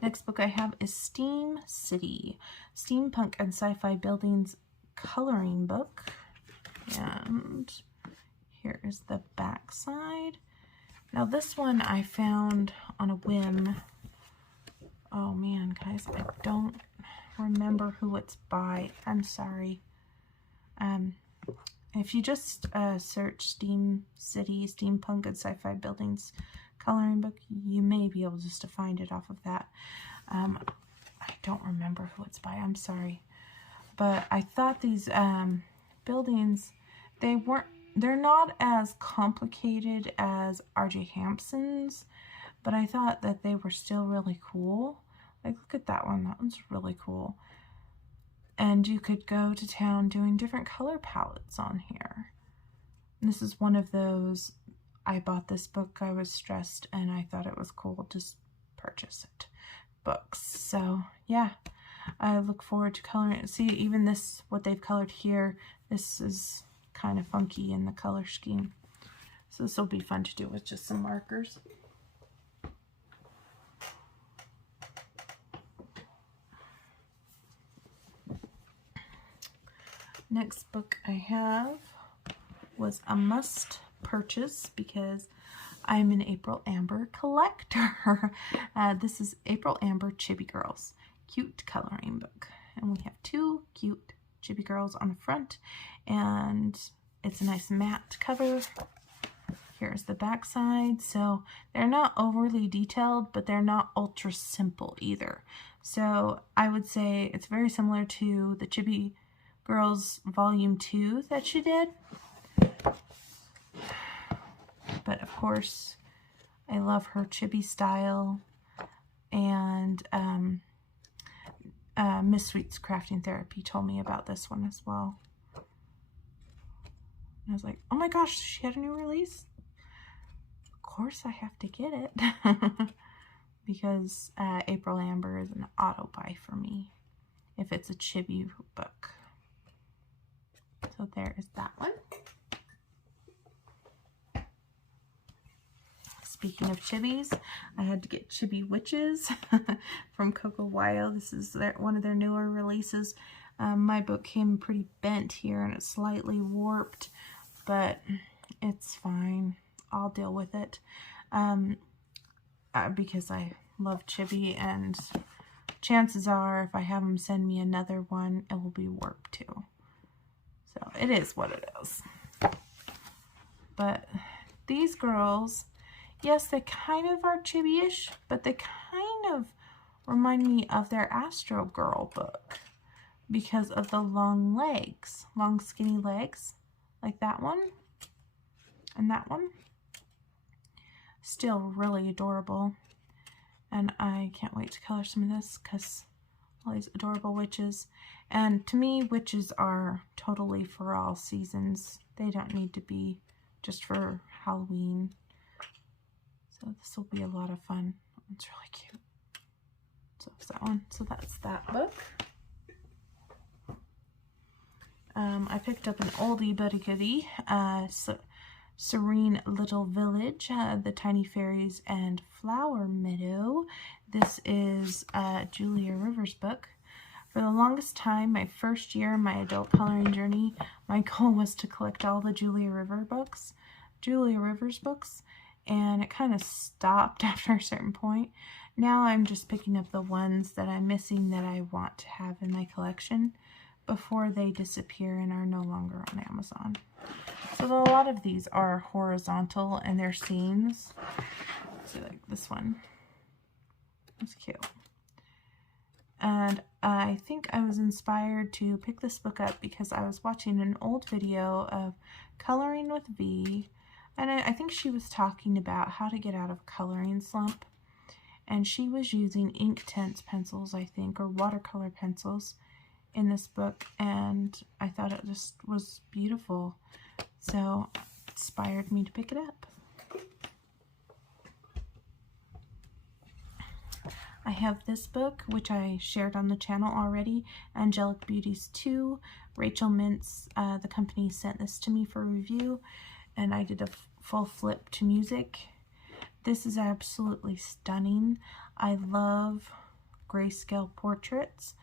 Next book I have is Steam City, Steampunk and Sci-Fi Buildings coloring book. And here is the back side. Now this one I found on a whim. Oh man, guys, I don't remember who it's by. I'm sorry. If you just search Steam City, Steampunk and Sci-Fi Buildings coloring book, you may be able just to find it off of that. I don't remember who it's by. I'm sorry. But I thought these buildings, they're not as complicated as R.J. Hampson's, but I thought that they were still really cool. Like, look at that one. That one's really cool. And you could go to town doing different color palettes on here. And this is one of those, I bought this book, I was stressed, and I thought it was cool, just purchase it. Books. So, yeah. I look forward to coloring it. See, even this, what they've colored here, this is kind of funky in the color scheme. So this will be fun to do with just some markers. Next book I have was a must purchase because I'm an April Amber collector. This is April Amber Chibi Girls, cute coloring book. And we have two cute Chibi Girls on the front, and it's a nice matte cover. Here's the back side. So they're not overly detailed, but they're not ultra simple either. So I would say it's very similar to the Chibi Girls Volume 2 that she did. But of course, I love her chibi style, and Miss Sweet's Crafting Therapy told me about this one as well. And I was like, oh my gosh, she had a new release? Of course I have to get it. Because April Amber is an auto buy for me if it's a chibi book. So there is that one. Speaking of chibis, I had to get Chibi Witches from Coco Wyo. This is one of their newer releases. My book came pretty bent here and it's slightly warped, but it's fine. I'll deal with it because I love Chibi, and chances are if I have them send me another one, it will be warped too. So it is what it is. But these girls, yes, they kind of are chibi-ish, but they kind of remind me of their Astro Girl book because of the long legs, long skinny legs, like that one and that one. Still really adorable, and I can't wait to color some of this because all these adorable witches. And to me, witches are totally for all seasons. They don't need to be just for Halloween. So this will be a lot of fun. It's really cute. So that's that one. So that's that book. I picked up an oldie but a goodie. Serene Little Village, The Tiny Fairies and Flower Meadow. This is Julia Rivers' book. For the longest time, my first year in my adult coloring journey, my goal was to collect all the Julia Rivers books, and it kind of stopped after a certain point. Now I'm just picking up the ones that I'm missing that I want to have in my collection before they disappear and are no longer on Amazon. So a lot of these are horizontal and they're scenes. So like this one. It's cute. And I think I was inspired to pick this book up because I was watching an old video of Coloring with V, and I think she was talking about how to get out of a coloring slump. And she was using Inktense pencils, I think, or watercolor pencils in this book, and I thought it just was beautiful. So it inspired me to pick it up. I have this book, which I shared on the channel already, Angelic Beauties 2. Rachel Mintz, the company, sent this to me for review, and I did a full flip to music. This is absolutely stunning. I love grayscale portraits.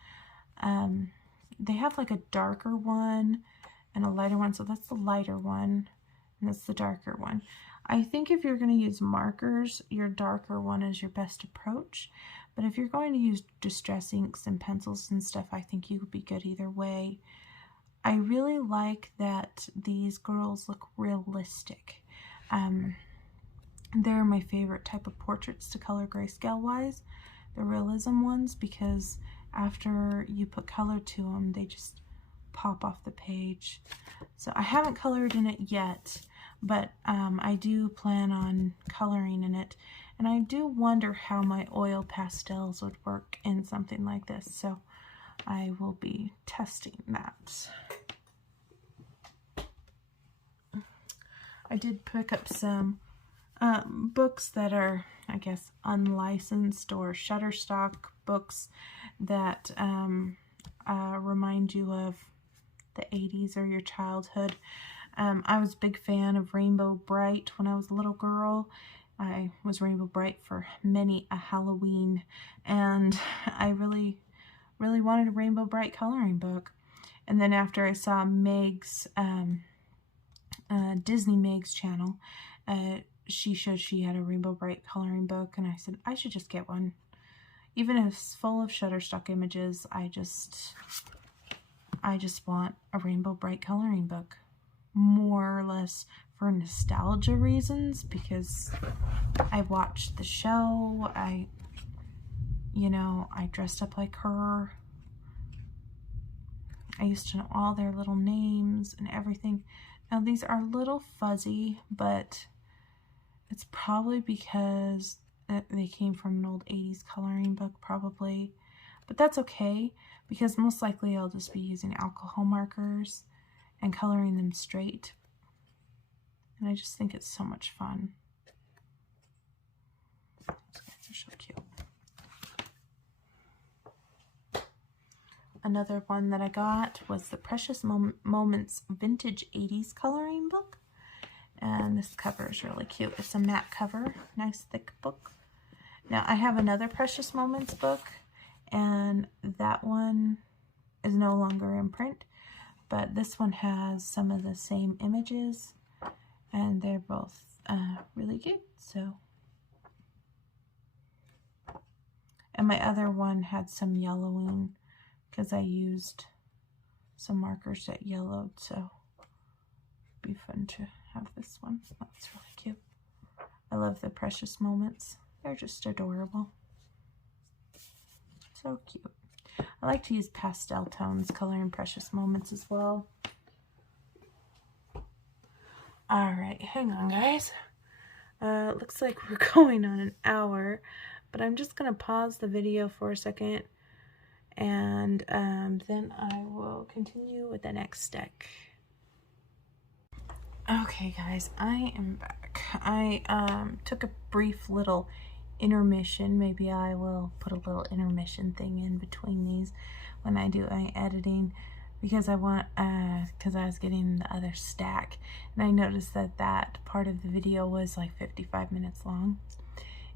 They have like a darker one and a lighter one, so that's the lighter one, and that's the darker one. I think if you're going to use markers, your darker one is your best approach. But if you're going to use distress inks and pencils and stuff, I think you would be good either way. I really like that these girls look realistic. They're my favorite type of portraits to color grayscale-wise, the realism ones, because after you put color to them, they just pop off the page. So I haven't colored in it yet, but I do plan on coloring in it, and I do wonder how my oil pastels would work in something like this, so I will be testing that. I did pick up some books that are, I guess, unlicensed or Shutterstock books that remind you of the 80s or your childhood. I was a big fan of Rainbow Bright when I was a little girl. I was Rainbow Bright for many a Halloween, and I really wanted a Rainbow Bright coloring book. And then after I saw Meg's, Disney Meg's channel, she showed she had a Rainbow Bright coloring book, and I said I should just get one. Even if it's full of Shutterstock images, I just want a Rainbow Bright coloring book. More or less for nostalgia reasons, because I watched the show, I dressed up like her. I used to know all their little names and everything. Now these are a little fuzzy, but it's probably because they came from an old 80s coloring book, probably. But that's okay, because most likely I'll just be using alcohol markers and coloring them straight. And I just think it's so much fun. These guys are so cute. Another one that I got was the Precious Moments Vintage 80s coloring book. And this cover is really cute. It's a matte cover, nice thick book. Now I have another Precious Moments book, and that one is no longer in print, but this one has some of the same images, and they're both really cute. So, and my other one had some yellowing because I used some markers that yellowed, so it'd be fun to have this one. That's really cute. I love the Precious Moments. They're just adorable. So cute. I like to use pastel tones coloring Precious Moments as well. Alright, hang on guys. Looks like we're going on an hour, but I'm just going to pause the video for a second, and then I will continue with the next deck. Okay guys, I am back. I took a brief little intermission. Maybe I will put a little intermission thing in between these when I do my editing, because I want, because I was getting the other stack, and I noticed that that part of the video was like 55 minutes long,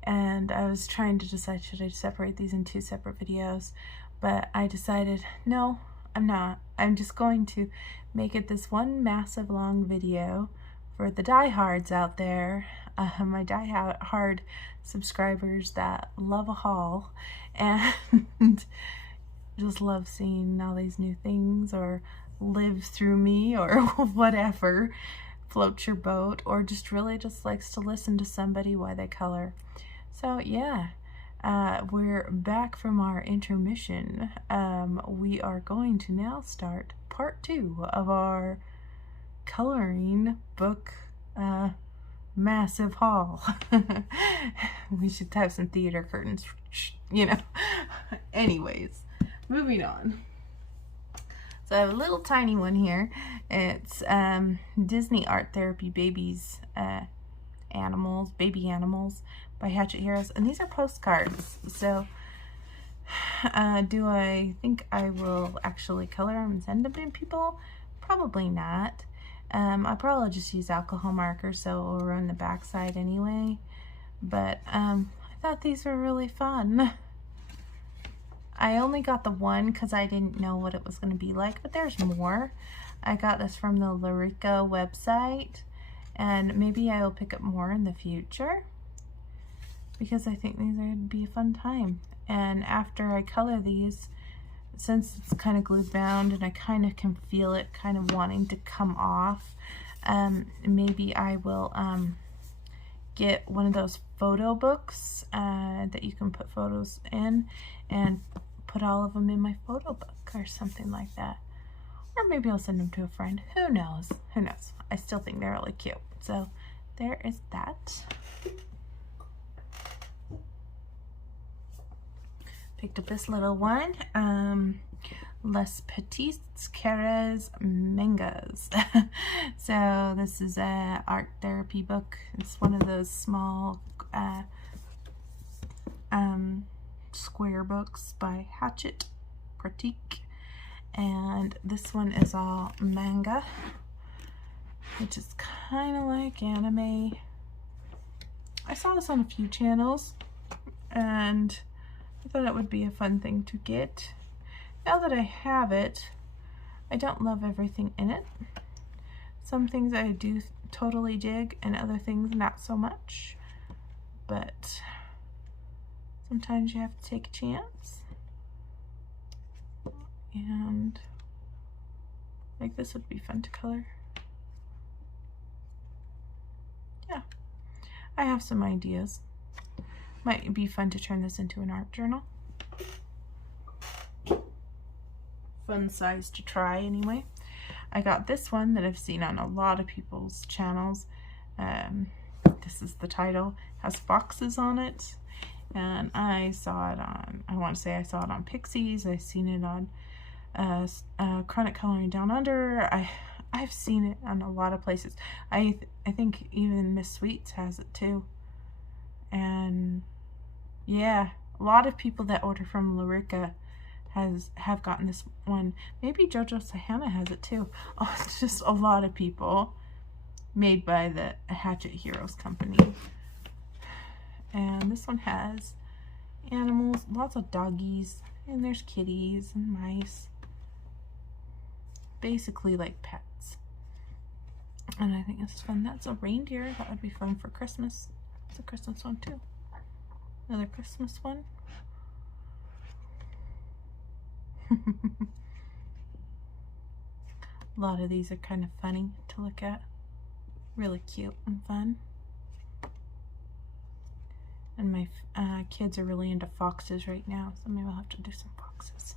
and I was trying to decide, should I separate these in two separate videos, but I decided, no, I'm not. I'm just going to make it this one massive long video for the diehards out there, my diehard subscribers that love a haul and just love seeing all these new things, or live through me, or whatever floats your boat, or just really just likes to listen to somebody while they color. So yeah, we're back from our intermission. We are going to now start part 2 of our coloring book massive haul. We should have some theater curtains, you know. Anyways, moving on. So I have a little tiny one here. It's Disney Art Therapy Babies Animals, Baby Animals by Hatchet Heroes, and these are postcards. So do I think I will actually color them and send them to people? Probably not. I'll probably just use alcohol markers, so it will ruin the backside anyway. But I thought these were really fun. I only got the one because I didn't know what it was going to be like, but there's more. I got this from the Lyrica website, and maybe I will pick up more in the future because I think these would be a fun time. And after I color these, since it's kind of glued bound and I kind of can feel it kind of wanting to come off, maybe I will get one of those photo books that you can put photos in and put all of them in my photo book or something like that. Or maybe I'll send them to a friend. Who knows? Who knows? I still think they're really cute. So there is that. Picked up this little one. Les Petites Carrés Mangas. So this is a art therapy book. It's one of those small square books by Hatchet Critique. And this one is all manga, which is kind of like anime. I saw this on a few channels and I thought it would be a fun thing to get. Now that I have it, I don't love everything in it. Some things I do totally dig and other things not so much. But sometimes you have to take a chance. And like this would be fun to color. Yeah, I have some ideas. Might be fun to turn this into an art journal. Fun size to try anyway. I got this one that I've seen on a lot of people's channels. This is the title. Has foxes on it. And I saw it on, I want to say I saw it on Pixies. I've seen it on Chronic Coloring Down Under. I've seen it on a lot of places. I think even Miss Sweets has it too. And yeah, a lot of people that order from Lyrica have gotten this one. Maybe Jojo Sahana has it too. Oh, it's just a lot of people. Made by the Hatchet Heroes company. And this one has animals, lots of doggies, and there's kitties and mice. Basically like pets. And I think this is fun. That's a reindeer. That would be fun for Christmas. It's a Christmas one too. Another Christmas one. A lot of these are kind of funny to look at. Really cute and fun. And my kids are really into foxes right now, so maybe I'll have to do some foxes.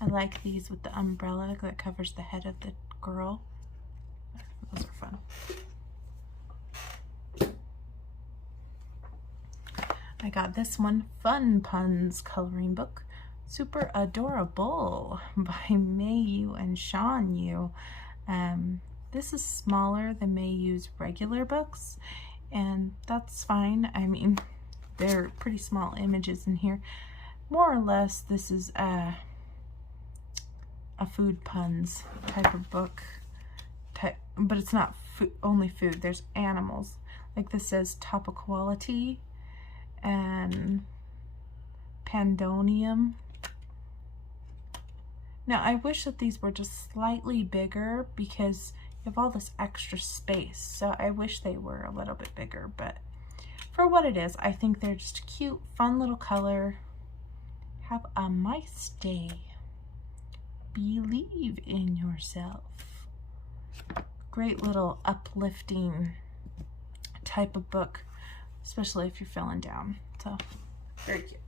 I like these with the umbrella that covers the head of the girl. Those are fun. I got this one, Fun Puns coloring book. Super Adorable by Mayu and Sean Yu. This is smaller than Mayu's regular books, and that's fine. I mean, they're pretty small images in here. More or less, this is a food puns type of book, but it's not only food. There's animals. Like this says top quality and pandonium. Now, I wish that these were just slightly bigger because you have all this extra space. So I wish they were a little bit bigger, but for what it is, I think they're just cute, fun little color. Have a nice day. Believe in yourself. Great little uplifting type of book, especially if you're feeling down. So, very cute.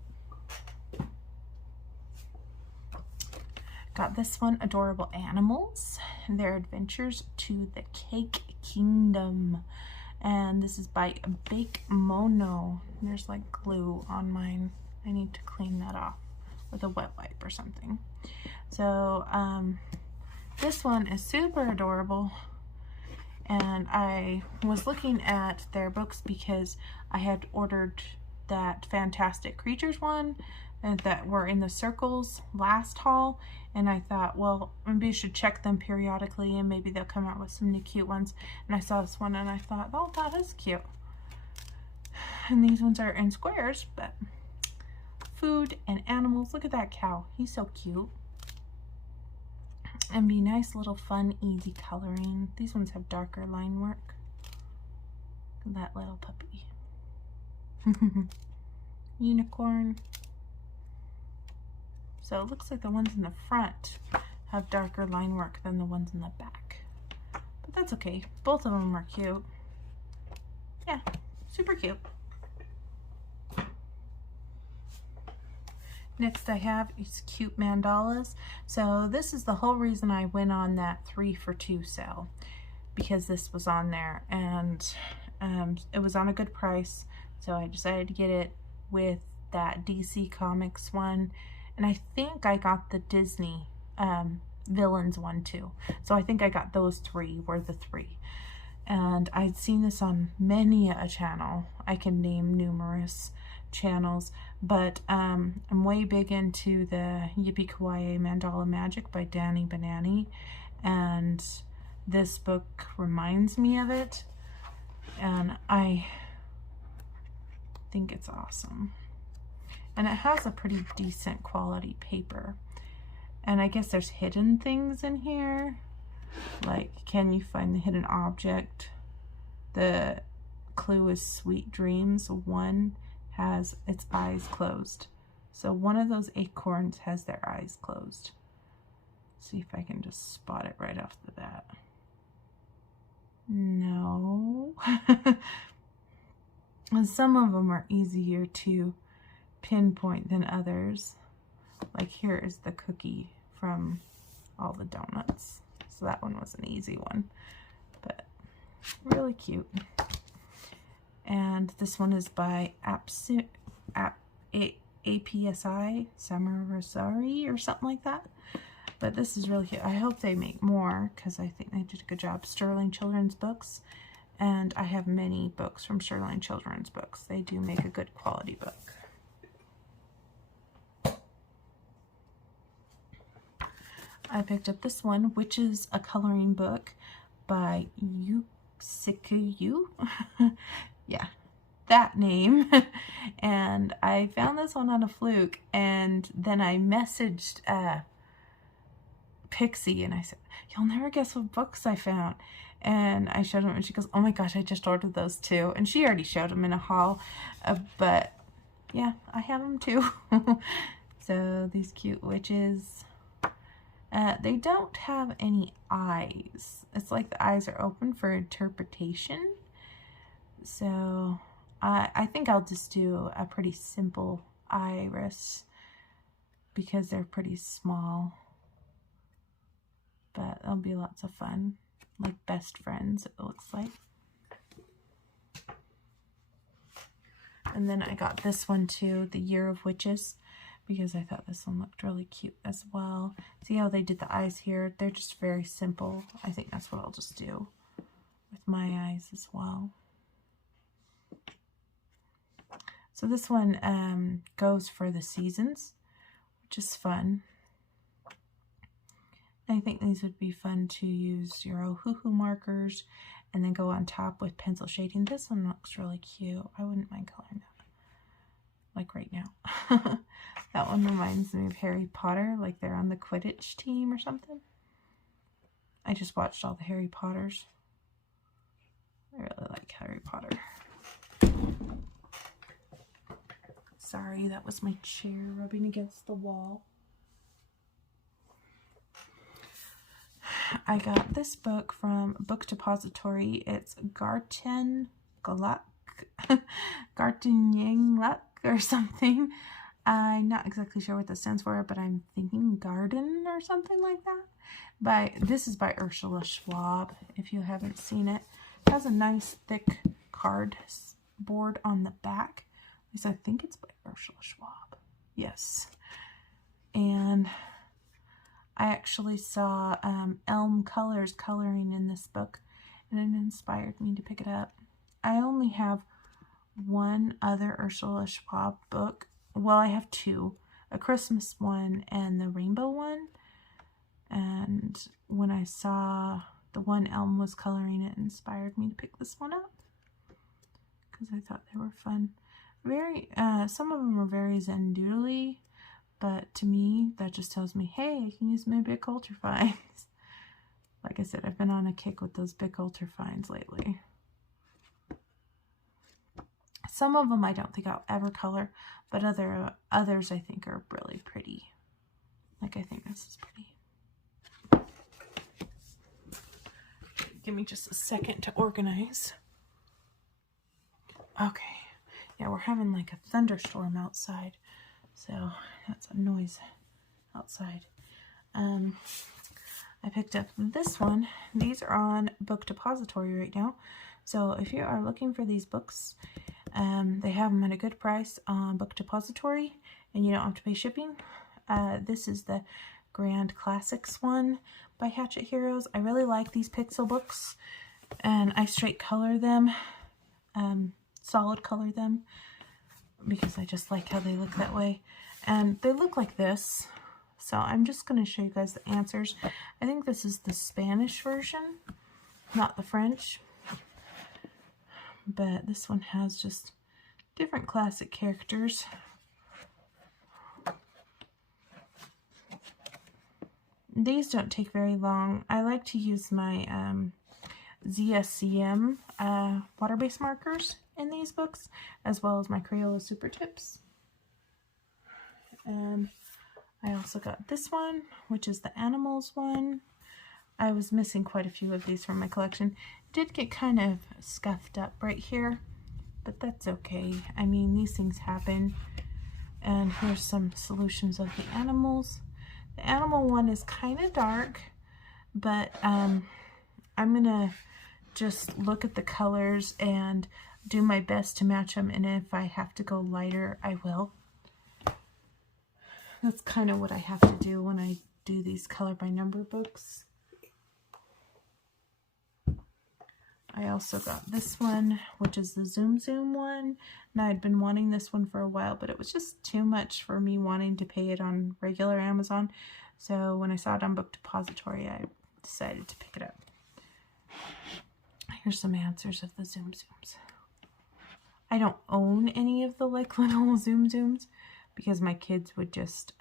Got this one, Adorable Animals, Their Adventures to the Cake Kingdom. And this is by Bake Mono. There's like glue on mine. I need to clean that off with a wet wipe or something. So this one is super adorable. And I was looking at their books because I had ordered that Fantastic Creatures one and that were in the circles last haul, and I thought, well, maybe I should check them periodically and maybe they'll come out with some new cute ones. And I saw this one and I thought, oh, that is cute. And these ones are in squares, but food and animals. Look at that cow. He's so cute. And be nice little fun, easy coloring. These ones have darker line work. Look at that little puppy. Unicorn. So it looks like the ones in the front have darker line work than the ones in the back. But that's okay. Both of them are cute. Yeah, super cute. Next I have is cute mandalas. So this is the whole reason I went on that 3 for 2 sale, because this was on there and it was on a good price. So I decided to get it with that DC Comics one. And I think I got the Disney Villains one too. So I think I got those 3 were the 3. And I'd seen this on many a channel. I can name numerous channels, but I'm way big into the Yippee Kawaii Mandala Magic by Danny Banani, and this book reminds me of it, and I think it's awesome. And it has a pretty decent quality paper. And I guess there's hidden things in here. Like, can you find the hidden object? The clue is sweet dreams. One has its eyes closed. So one of those acorns has their eyes closed. See if I can just spot it right off the bat. No. And some of them are easier to pinpoint than others. Like here is the cookie from all the donuts. So that one was an easy one, but really cute. And this one is by APSI, Summer Rosalie or something like that. But this is really cute. I hope they make more because I think they did a good job. Sterling Children's Books. And I have many books from Sterling Children's Books. They do make a good quality book. I picked up this one, which is a coloring book by Yusuke. Yeah, that name. And I found this one on a fluke, and then I messaged Pixie and I said, you'll never guess what books I found. And I showed them and she goes, oh my gosh, I just ordered those too. And she already showed them in a haul, but yeah, I have them too. So these cute witches. They don't have any eyes. It's like the eyes are open for interpretation. So I think I'll just do a pretty simple iris because they're pretty small. But they'll be lots of fun. Like best friends, it looks like. And then I got this one too, The Year of Witches, because I thought this one looked really cute as well. See how they did the eyes here? They're just very simple. I think that's what I'll just do with my eyes as well. So this one goes for the seasons, which is fun. I think these would be fun to use your Ohuhu markers and then go on top with pencil shading. This one looks really cute. I wouldn't mind coloring like right now. That one reminds me of Harry Potter, like they're on the Quidditch team or something. I just watched all the Harry Potters. I really like Harry Potter. Sorry, that was my chair rubbing against the wall. I got this book from Book Depository. It's Garten Galak, Garten or something. I'm not exactly sure what this stands for, but I'm thinking garden or something like that. This is by Ursula Schwab, if you haven't seen it. It has a nice thick card board on the back. At least I think it's by Ursula Schwab. Yes. And I actually saw Elm Colors coloring in this book, and it inspired me to pick it up. I only have one other Ursula Schwab book. Well, I have two, a Christmas one and the rainbow one. And when I saw the one Elm was coloring, it inspired me to pick this one up because I thought they were fun. Some of them are very Zen doodly, but to me, that just tells me, hey, I can use my Bic Ultra Fines. Like I said, I've been on a kick with those Bic Ultra Fines lately. Some of them I don't think I'll ever color, but others I think are really pretty. Like I think this is pretty. Give me just a second to organize. Okay. Yeah, we're having like a thunderstorm outside. So that's a noise outside. I picked up this one. These are on Book Depository right now. So if you are looking for these books, they have them at a good price on Book Depository, and you don't have to pay shipping. This is the Grand Classics one by Hatchet Heroes. I really like these pixel books, and I straight color them, solid color them, because I just like how they look that way. And they look like this. So I'm just going to show you guys the answers. I think this is the Spanish version, not the French. But this one has just different classic characters. These don't take very long. I like to use my ZSCM water-based markers in these books, as well as my Crayola Super Tips. I also got this one, which is the animals one. I was missing quite a few of these from my collection. It did get kind of scuffed up right here, but that's okay. I mean, these things happen. And here's some solutions of the animals. The animal one is kind of dark, but I'm going to just look at the colors and do my best to match them, and if I have to go lighter, I will. That's kind of what I have to do when I do these color by number books. I also got this one, which is the Tsum Tsum one. And I'd been wanting this one for a while, but it was just too much for me wanting to pay it on regular Amazon. So when I saw it on Book Depository, I decided to pick it up. Here's some answers of the Tsum Tsums. I don't own any of the like little Tsum Tsums because my kids would just,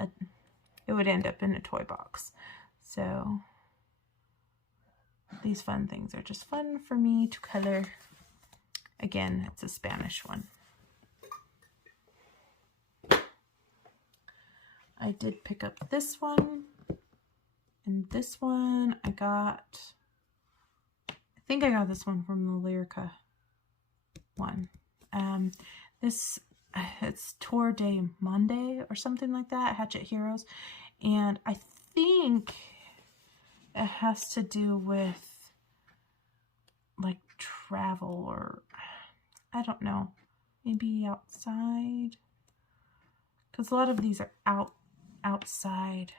it would end up in a toy box. So these fun things are just fun for me to color. Again, it's a Spanish one. I did pick up this one, and this one I think I got this one from the Lyrica one. It's Tour de Monde or something like that, Hatchet Heroes, and I think it has to do with like travel, or I don't know, maybe outside, because a lot of these are outside.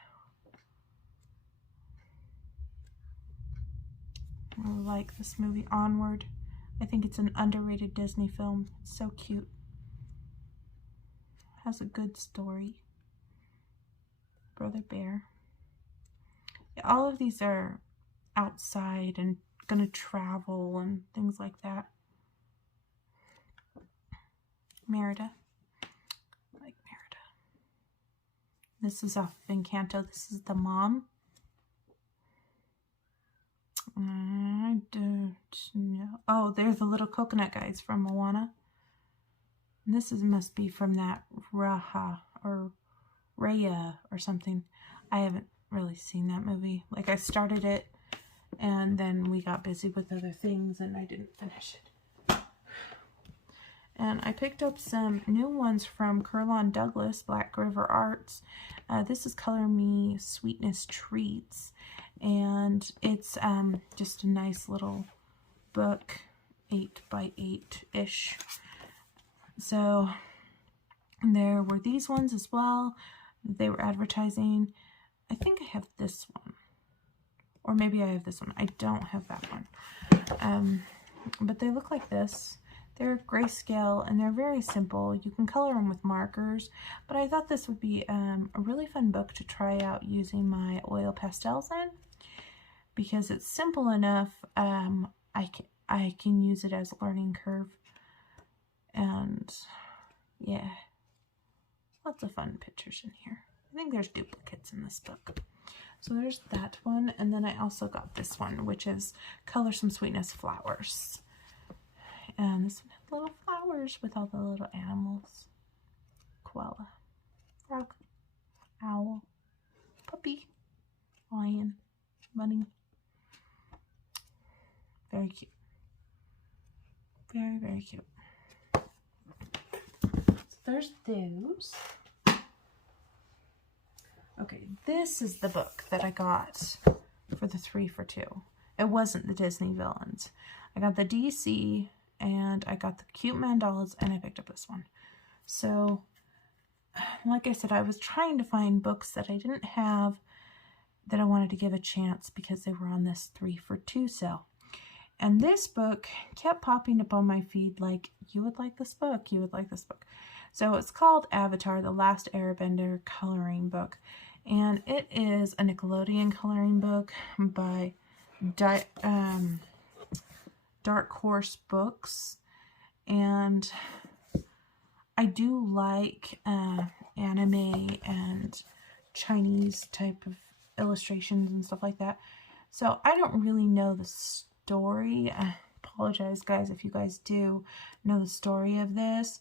I really like this movie, Onward. I think it's an underrated Disney film. It's so cute. Has a good story. Brother Bear. Yeah, all of these are outside and gonna travel and things like that. Merida. This is off of Encanto. This is the mom. I don't know. Oh, they're the little coconut guys from Moana. And this must be from that Raha or Raya or something. I haven't really seen that movie. Like, I started it and then we got busy with other things and I didn't finish it. And I picked up some new ones from Curlon Douglas, Black River Arts. This is Color Me Sweetness Treats. And it's just a nice little book, 8 by 8-ish. So there were these ones as well. They were advertising. I think I have this one. Or maybe I have this one. I don't have that one. But they look like this. They're grayscale and they're very simple. You can color them with markers. But I thought this would be a really fun book to try out using my oil pastels in. Because it's simple enough, I can use it as a learning curve. And yeah, lots of fun pictures in here. I think there's duplicates in this book. So there's that one. And then I also got this one, which is Color Some Sweetness Flowers. And this one has little flowers with all the little animals. Koala, frog, owl, puppy, lion, bunny. Very cute. Very, very cute. So there's those. Okay, this is the book that I got for the 3 for 2. It wasn't the Disney villains. I got the DC and I got the cute mandalas and I picked up this one. So, like I said, I was trying to find books that I didn't have that I wanted to give a chance because they were on this 3 for 2 sale. And this book kept popping up on my feed like, you would like this book, you would like this book. So it's called Avatar, The Last Airbender coloring book. And it is a Nickelodeon coloring book by Dark Horse Books. And I do like anime and Chinese type of illustrations and stuff like that. So I don't really know the story. I apologize, guys, if you guys do know the story of this.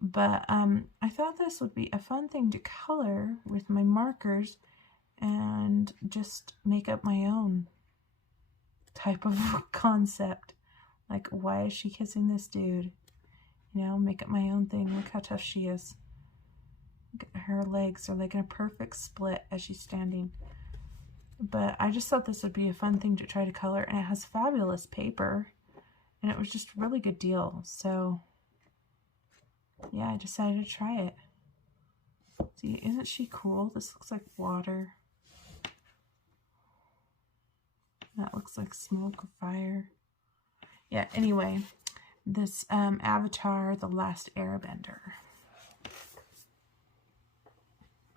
But I thought this would be a fun thing to color with my markers and just make up my own type of concept. Like, why is she kissing this dude? You know, make up my own thing. Look how tough she is. Look at her legs are like in a perfect split as she's standing. But I just thought this would be a fun thing to try to color. And it has fabulous paper. And it was just a really good deal. So, yeah, I decided to try it. See, isn't she cool? This looks like water. That looks like smoke or fire. Yeah, anyway, this Avatar, The Last Airbender.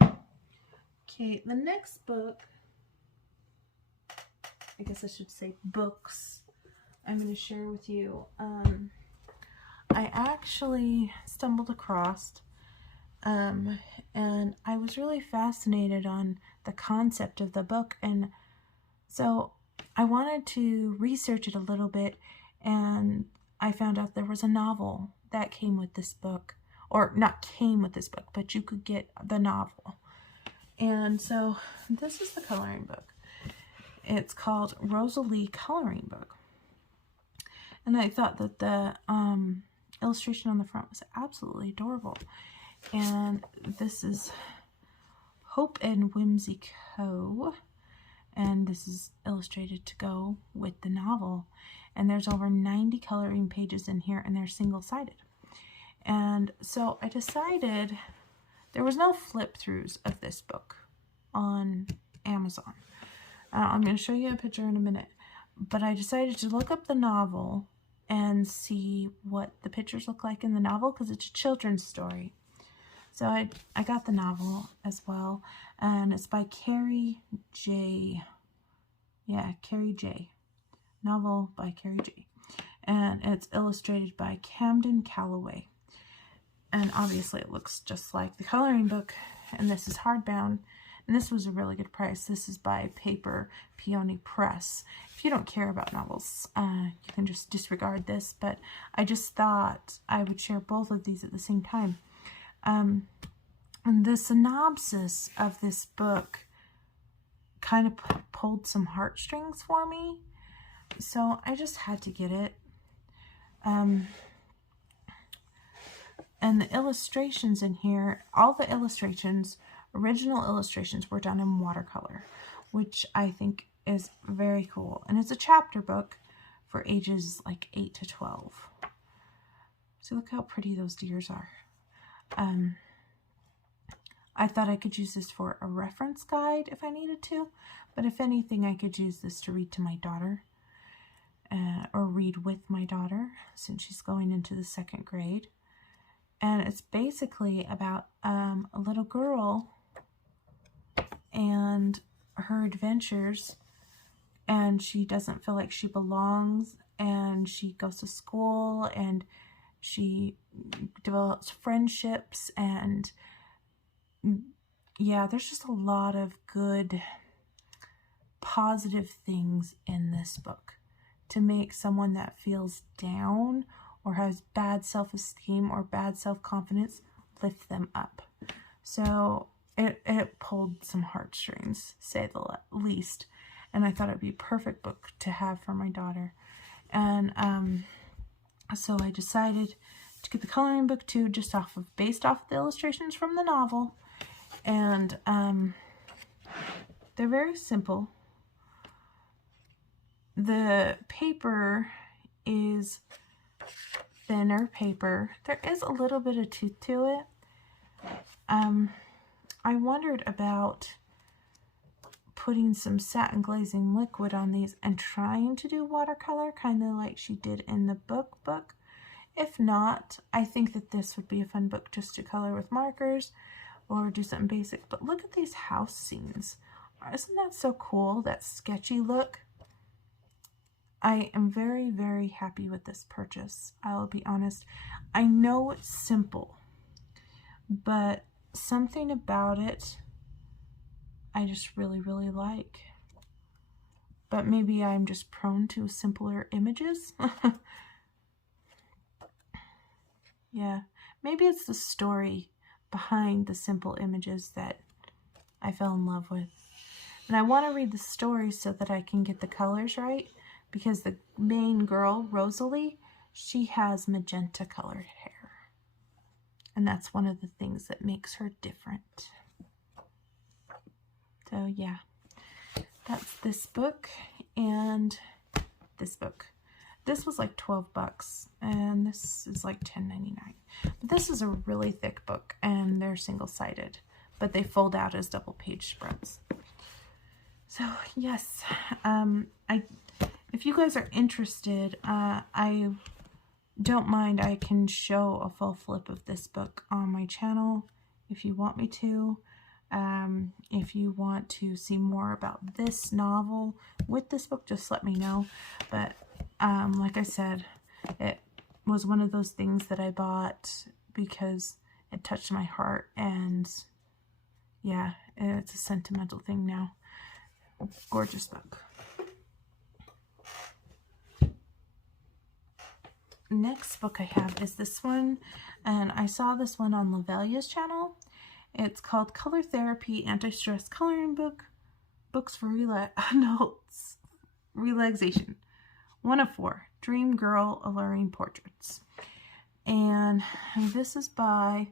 Okay, the next book, I guess I should say books, I'm going to share with you. I actually stumbled across, and I was really fascinated on the concept of the book, and so I wanted to research it a little bit, and I found out there was a novel that came with this book, or not came with this book, but you could get the novel. And so this is the coloring book. It's called Rosalie Coloring Book. And I thought that the illustration on the front was absolutely adorable. And this is Hope and Whimsy Co. And this is illustrated to go with the novel. And there's over 90 coloring pages in here, and they're single-sided. And so I decided there was no flip-throughs of this book on Amazon. I'm going to show you a picture in a minute. But I decided to look up the novel and see what the pictures look like in the novel, because it's a children's story. So I got the novel as well, and it's by Carrie J. Yeah, Carrie J. Novel by Carrie J. And it's illustrated by Camden Calloway. And obviously it looks just like the coloring book, and this is hardbound, and this was a really good price. This is by Paper Peony Press. If you don't care about novels, you can just disregard this, but I just thought I would share both of these at the same time. And the synopsis of this book kind of pulled some heartstrings for me, so I just had to get it. And the illustrations in here, all the illustrations, original illustrations, were done in watercolor, which I think is very cool. And it's a chapter book for ages like 8 to 12. So look how pretty those deers are. I thought I could use this for a reference guide if I needed to, but if anything, I could use this to read to my daughter, or read with my daughter, since she's going into the 2nd grade. And it's basically about a little girl and her adventures, and she doesn't feel like she belongs, and she goes to school, and she develops friendships, and yeah, there's just a lot of good, positive things in this book to make someone that feels down or has bad self-esteem or bad self-confidence lift them up. So it pulled some heartstrings, say the least. And I thought it would be a perfect book to have for my daughter. And so I decided to get the coloring book too, just based off the illustrations from the novel. And they're very simple. The paper is thinner paper. There is a little bit of tooth to it. I wondered about putting some satin glazing liquid on these and trying to do watercolor, kind of like she did in the book. If not, I think that this would be a fun book just to color with markers or do something basic. But look at these house scenes. Isn't that so cool, that sketchy look? I am very, very happy with this purchase. I'll be honest. I know it's simple, but something about it I just really, really like. But maybe I'm just prone to simpler images. Yeah, maybe it's the story behind the simple images that I fell in love with. And I want to read the story so that I can get the colors right, because the main girl, Rosalie, she has magenta colored hair. And that's one of the things that makes her different. So yeah, that's this book and this book. This was like 12 bucks and this is like $10.99. But this is a really thick book and they're single-sided, but they fold out as double page spreads. So yes, if you guys are interested, I don't mind. I can show a full flip of this book on my channel if you want me to. If you want to see more about this novel with this book, just let me know. But like I said, it was one of those things that I bought because it touched my heart, and yeah, it's a sentimental thing now. Gorgeous book. Next book I have is this one, and I saw this one on Lavelia's channel. It's called Color Therapy Anti-Stress Coloring Book. Books for adults. Relaxation. 1 of 4. Dream Girl Alluring Portraits. And this is by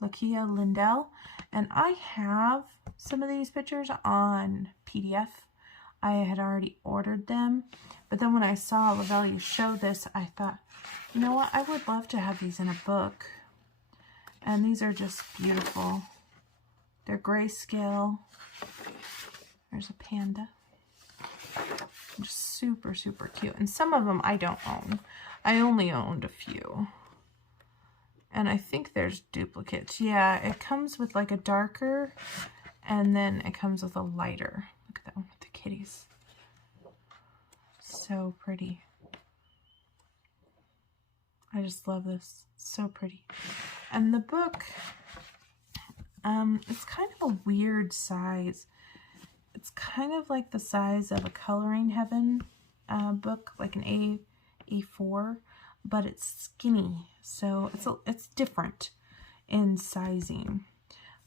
Lakia Lindell. And I have some of these pictures on PDF. I had already ordered them. But then when I saw Lavelia show this, I thought, you know what? I would love to have these in a book. And these are just beautiful. They're grayscale. There's a panda. Just super, super cute. And some of them I don't own. I only owned a few. And I think there's duplicates. Yeah, it comes with like a darker, and then it comes with a lighter. Look at that one with the kitties. So pretty. I just love this. So pretty. And the book, it's kind of a weird size. It's kind of like the size of a Coloring Heaven book, like an A4, but it's skinny, so it's different in sizing.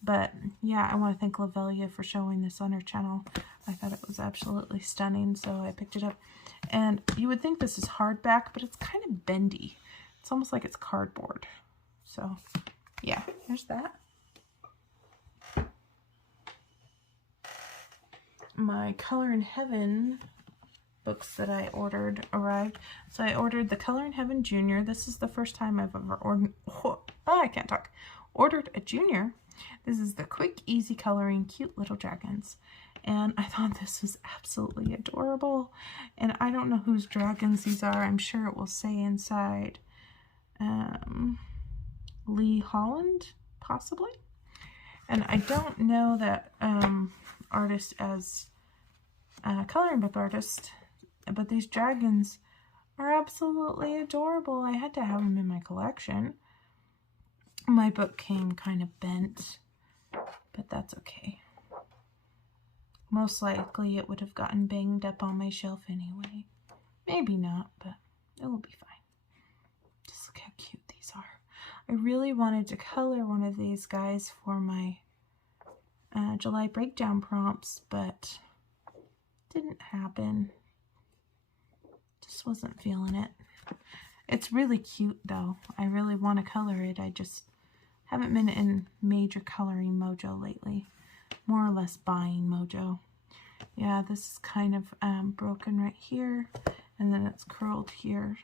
But yeah, I want to thank Lavelia for showing this on her channel. I thought it was absolutely stunning, so I picked it up. And you would think this is hardback, but it's kind of bendy. It's almost like it's cardboard. So yeah, here's that. My Color in Heaven books that I ordered arrived. So I ordered the Color in Heaven Junior. This is the first time I've ever ordered a junior. This is the quick, easy coloring, cute little dragons. And I thought this was absolutely adorable. And I don't know whose dragons these are. I'm sure it will say inside. Lee Holland, possibly. And I don't know that artist as a coloring book artist, but these dragons are absolutely adorable. I had to have them in my collection. My book came kind of bent, but that's okay. Most likely it would have gotten banged up on my shelf anyway. Maybe not, but it will be fine. Just look how cute these are. I really wanted to color one of these guys for my July breakdown prompts, but didn't happen. Just wasn't feeling it. It's really cute though. I really want to color it. I just haven't been in major coloring mojo lately. More or less buying mojo. Yeah, this is kind of broken right here, and then it's curled here.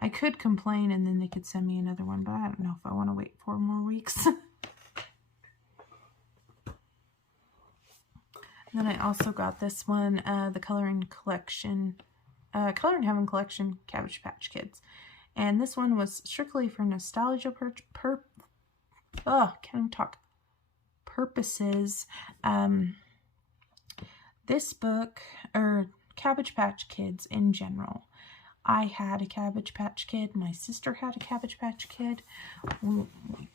I could complain and then they could send me another one, but I don't know if I want to wait 4 more weeks. Then I also got this one, the Coloring Heaven Collection Cabbage Patch Kids. And this one was strictly for nostalgia purposes. This book, or Cabbage Patch Kids in general. I had a Cabbage Patch Kid. My sister had a Cabbage Patch Kid. We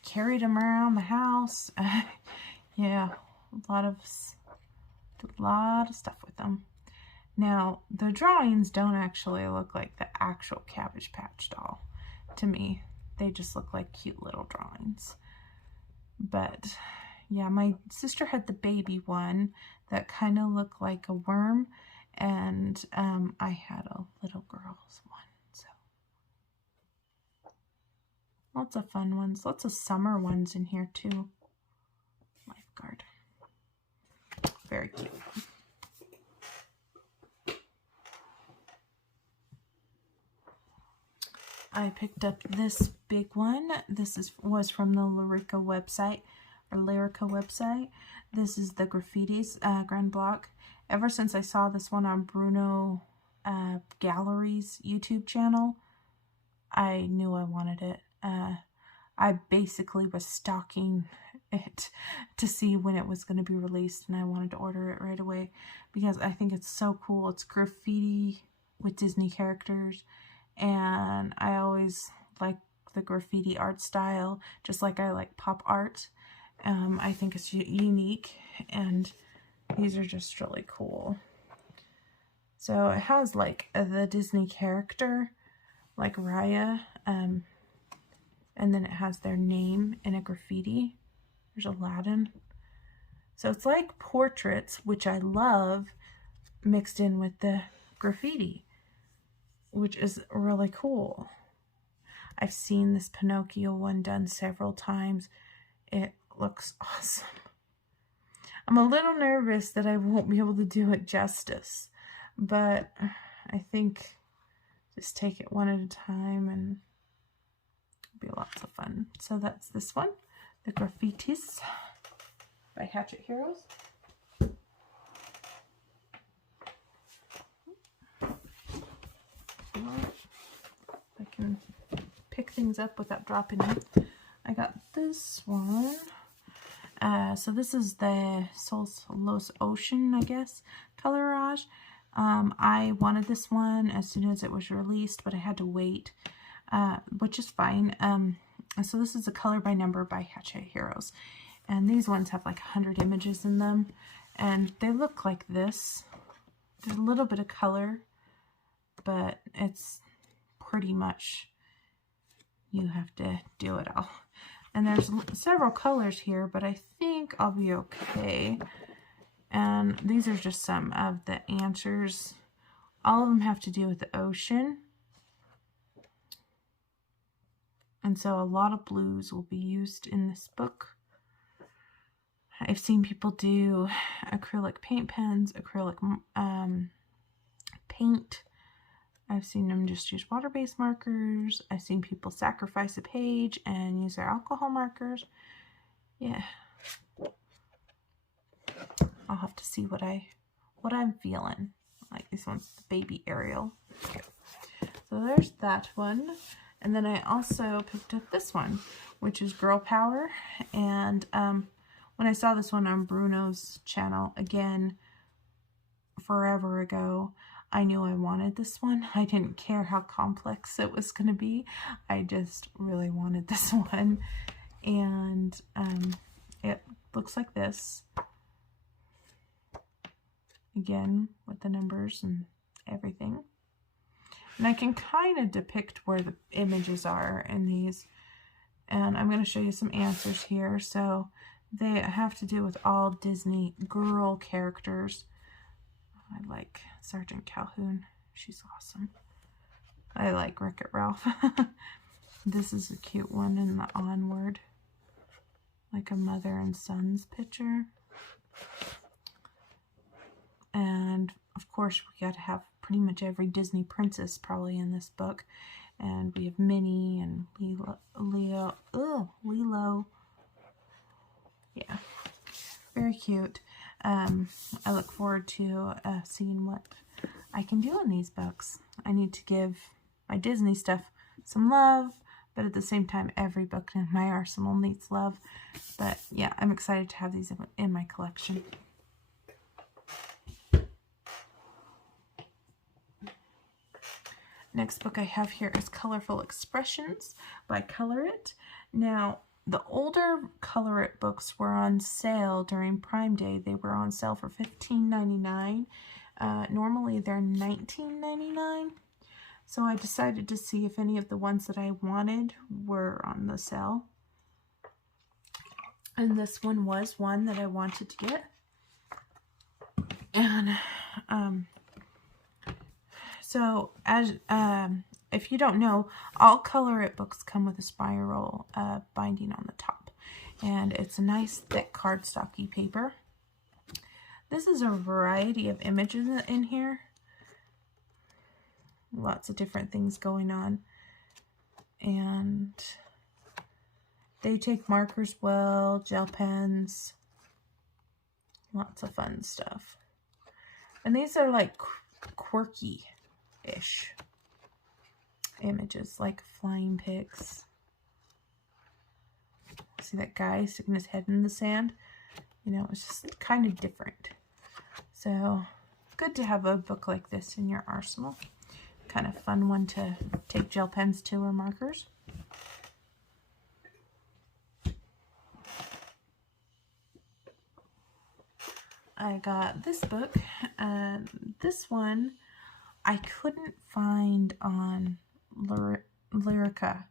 carried them around the house. Yeah, a lot of stuff with them. Now, the drawings don't actually look like the actual Cabbage Patch doll to me. They just look like cute little drawings. But yeah, my sister had the baby one that kind of looked like a worm, and I had a little girl's one. So lots of fun ones, lots of summer ones in here too. Lifeguard. Very cute. I picked up this big one. This was from the Lyrica website. This is the Graffitis Grand Block. Ever since I saw this one on Bruno Gallery's YouTube channel, I knew I wanted it. I basically was stalking it to see when it was going to be released, and I wanted to order it right away because I think it's so cool. It's graffiti with Disney characters, and I always like the graffiti art style, just like I like pop art. I think it's unique, and these are just really cool. So it has like the Disney character, like Raya, and then it has their name in a graffiti. There's Aladdin. So it's like portraits, which I love, mixed in with the graffiti, which is really cool. I've seen this Pinocchio one done several times. It looks awesome. I'm a little nervous that I won't be able to do it justice, but I think just take it one at a time and it'll be lots of fun. So that's this one, the Graffitis by Hatchet Heroes. I can pick things up without dropping them. I got this one. So this is the Los Ocean, I guess, colorage. I wanted this one as soon as it was released, but I had to wait, which is fine. So this is a color by number by Hatchet Heroes. And these ones have like 100 images in them. And they look like this. There's a little bit of color, but it's pretty much, you have to do it all. And there's several colors here, but I think I'll be okay. And these are just some of the answers. All of them have to do with the ocean. And so a lot of blues will be used in this book. I've seen people do acrylic paint pens, acrylic paint. I've seen them just use water-based markers. I've seen people sacrifice a page and use their alcohol markers. Yeah. I'll have to see what I'm feeling. Like this one's the baby Ariel. So there's that one. And then I also picked up this one, which is Girl Power. And when I saw this one on Bruno's channel, again, forever ago, I knew I wanted this one. I didn't care how complex it was going to be. I just really wanted this one. And it looks like this. Again, with the numbers and everything. And I can kind of depict where the images are in these. And I'm going to show you some answers here. So they have to do with all Disney girl characters. I like Sergeant Calhoun. She's awesome. I like Wreck-It Ralph. This is a cute one in the Onward. Like a mother and son's picture. And of course we got to have pretty much every Disney princess probably in this book. And we have Minnie and Lilo. Yeah, very cute. I look forward to seeing what I can do in these books. I need to give my Disney stuff some love, but at the same time, every book in my arsenal needs love. But yeah, I'm excited to have these in my collection. Next book I have here is Colorful Expressions by Color It. Now, the older Color It books were on sale during Prime Day. They were on sale for $15.99. Normally they're $19.99. So I decided to see if any of the ones that I wanted were on the sale. And this one was one that I wanted to get. And so as if you don't know, all Color It books come with a spiral binding on the top. And it's a nice thick cardstocky paper. This is a variety of images in here. Lots of different things going on. And they take markers well, gel pens. Lots of fun stuff. And these are like quirky-ish images, like flying pigs. See that guy sticking his head in the sand? You know, it's just kind of different. So, good to have a book like this in your arsenal. Kind of fun one to take gel pens to or markers. I got this book. This one I couldn't find on Lyrica,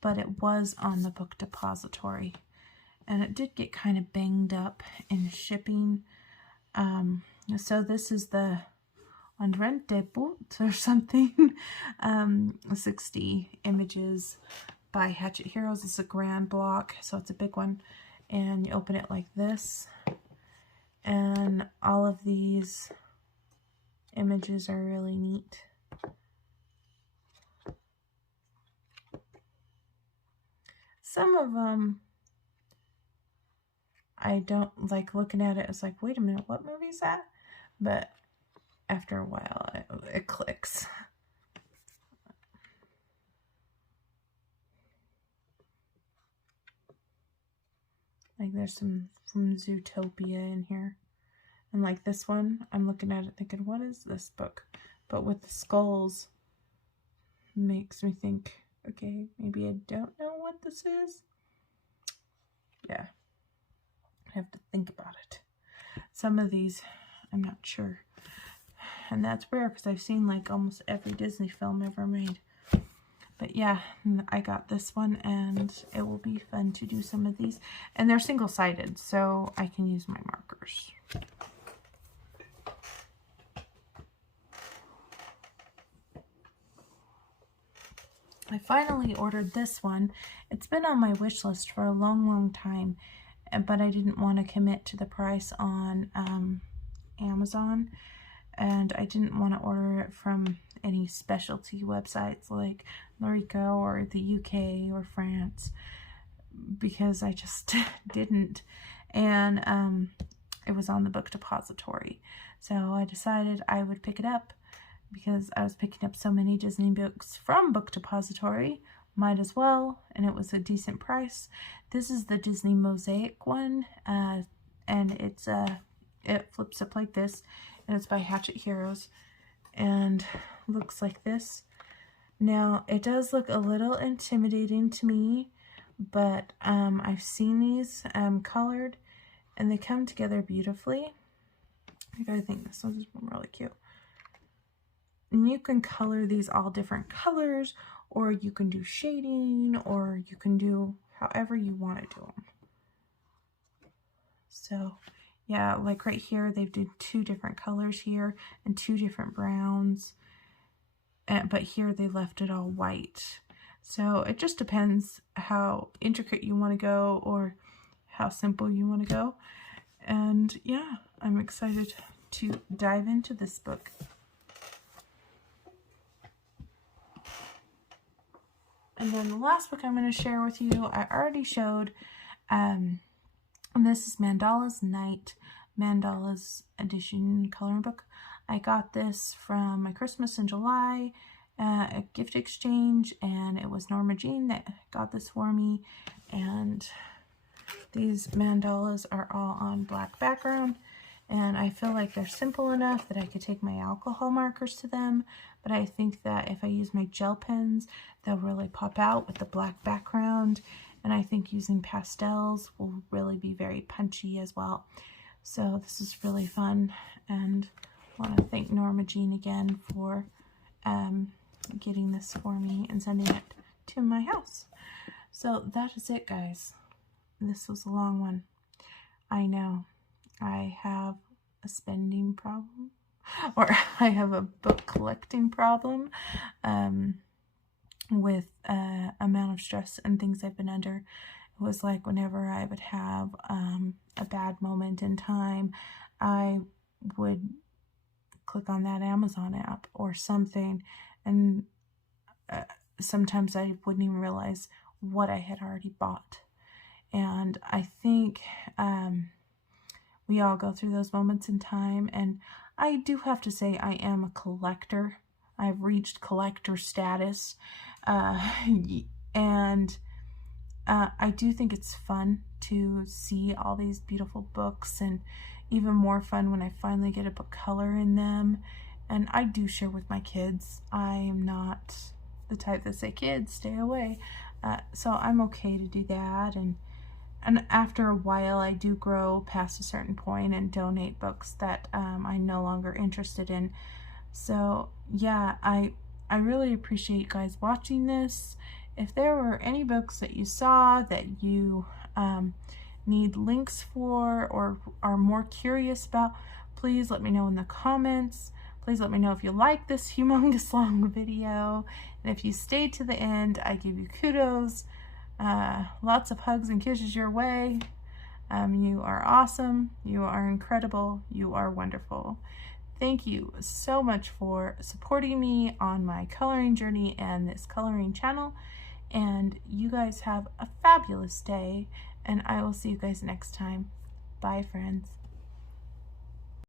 but it was on the Book Depository. And it did get kind of banged up in shipping. So this is the Andrente Boot or something. 60 images by Hatchet Heroes. It's a grand block, so it's a big one. And you open it like this. And all of these images are really neat. Some of them I don't like looking at it. It's like, wait a minute, what movie is that? But after a while, it clicks. Like there's some from Zootopia in here. And like this one, I'm looking at it thinking, what is this book? But with the skulls, makes me think Okay, maybe I don't know what this is. Yeah, I have to think about it. Some of these, I'm not sure. And that's rare because I've seen like almost every Disney film ever made. But yeah, I got this one and it will be fun to do some of these. And they're single-sided, so I can use my markers. I finally ordered this one. It's been on my wish list for a long time, but I didn't want to commit to the price on Amazon, and I didn't want to order it from any specialty websites like Larico or the UK or France, because I just didn't. And it was on the book depository, so I decided I would pick it up because I was picking up so many Disney books from book depository, might as well, and it was a decent price. This is the Disney Mosaic one, and it's it flips up like this, and it's by Hatchet Heroes, and looks like this. Now it does look a little intimidating to me, but I've seen these colored, and they come together beautifully. I think this one's really cute. And you can color these all different colors, or you can do shading, or you can do however you want to do them. So yeah, like right here, they've done 2 different colors here and 2 different browns. But here they left it all white. So it just depends how intricate you want to go or how simple you want to go. And yeah, I'm excited to dive into this book. And then the last book I'm going to share with you, I already showed, and this is Mandalas Night, Mandalas Edition coloring book. I got this from my Christmas in July, a gift exchange, and it was Norma Jean that got this for me. And these mandalas are all on black background, and I feel like they're simple enough that I could take my alcohol markers to them, but I think that if I use my gel pens, they'll really pop out with the black background, and I think using pastels will really be very punchy as well. So this is really fun, and I want to thank Norma Jean again for getting this for me and sending it to my house. So that is it, guys. This was a long one. I know. I have a spending problem, or I have a book collecting problem with amount of stress and things I've been under. It was like whenever I would have a bad moment in time, I would click on that Amazon app or something, and sometimes I wouldn't even realize what I had already bought. And I think we all go through those moments in time, and I do have to say I am a collector. I've reached collector status, and I do think it's fun to see all these beautiful books, and even more fun when I finally get a book color in them. And I do share with my kids. I am not the type that say, kids, stay away. So I'm okay to do that, and after a while I do grow past a certain point and donate books that I'm no longer interested in. So yeah, I really appreciate you guys watching this. If there were any books that you saw that you need links for or are more curious about, please let me know in the comments. Please let me know if you like this humongous long video. And if you stayed to the end, I give you kudos. Lots of hugs and kisses your way. You are awesome. You are incredible. You are wonderful. Thank you so much for supporting me on my coloring journey and this coloring channel. And you guys have a fabulous day, and I will see you guys next time. Bye, friends.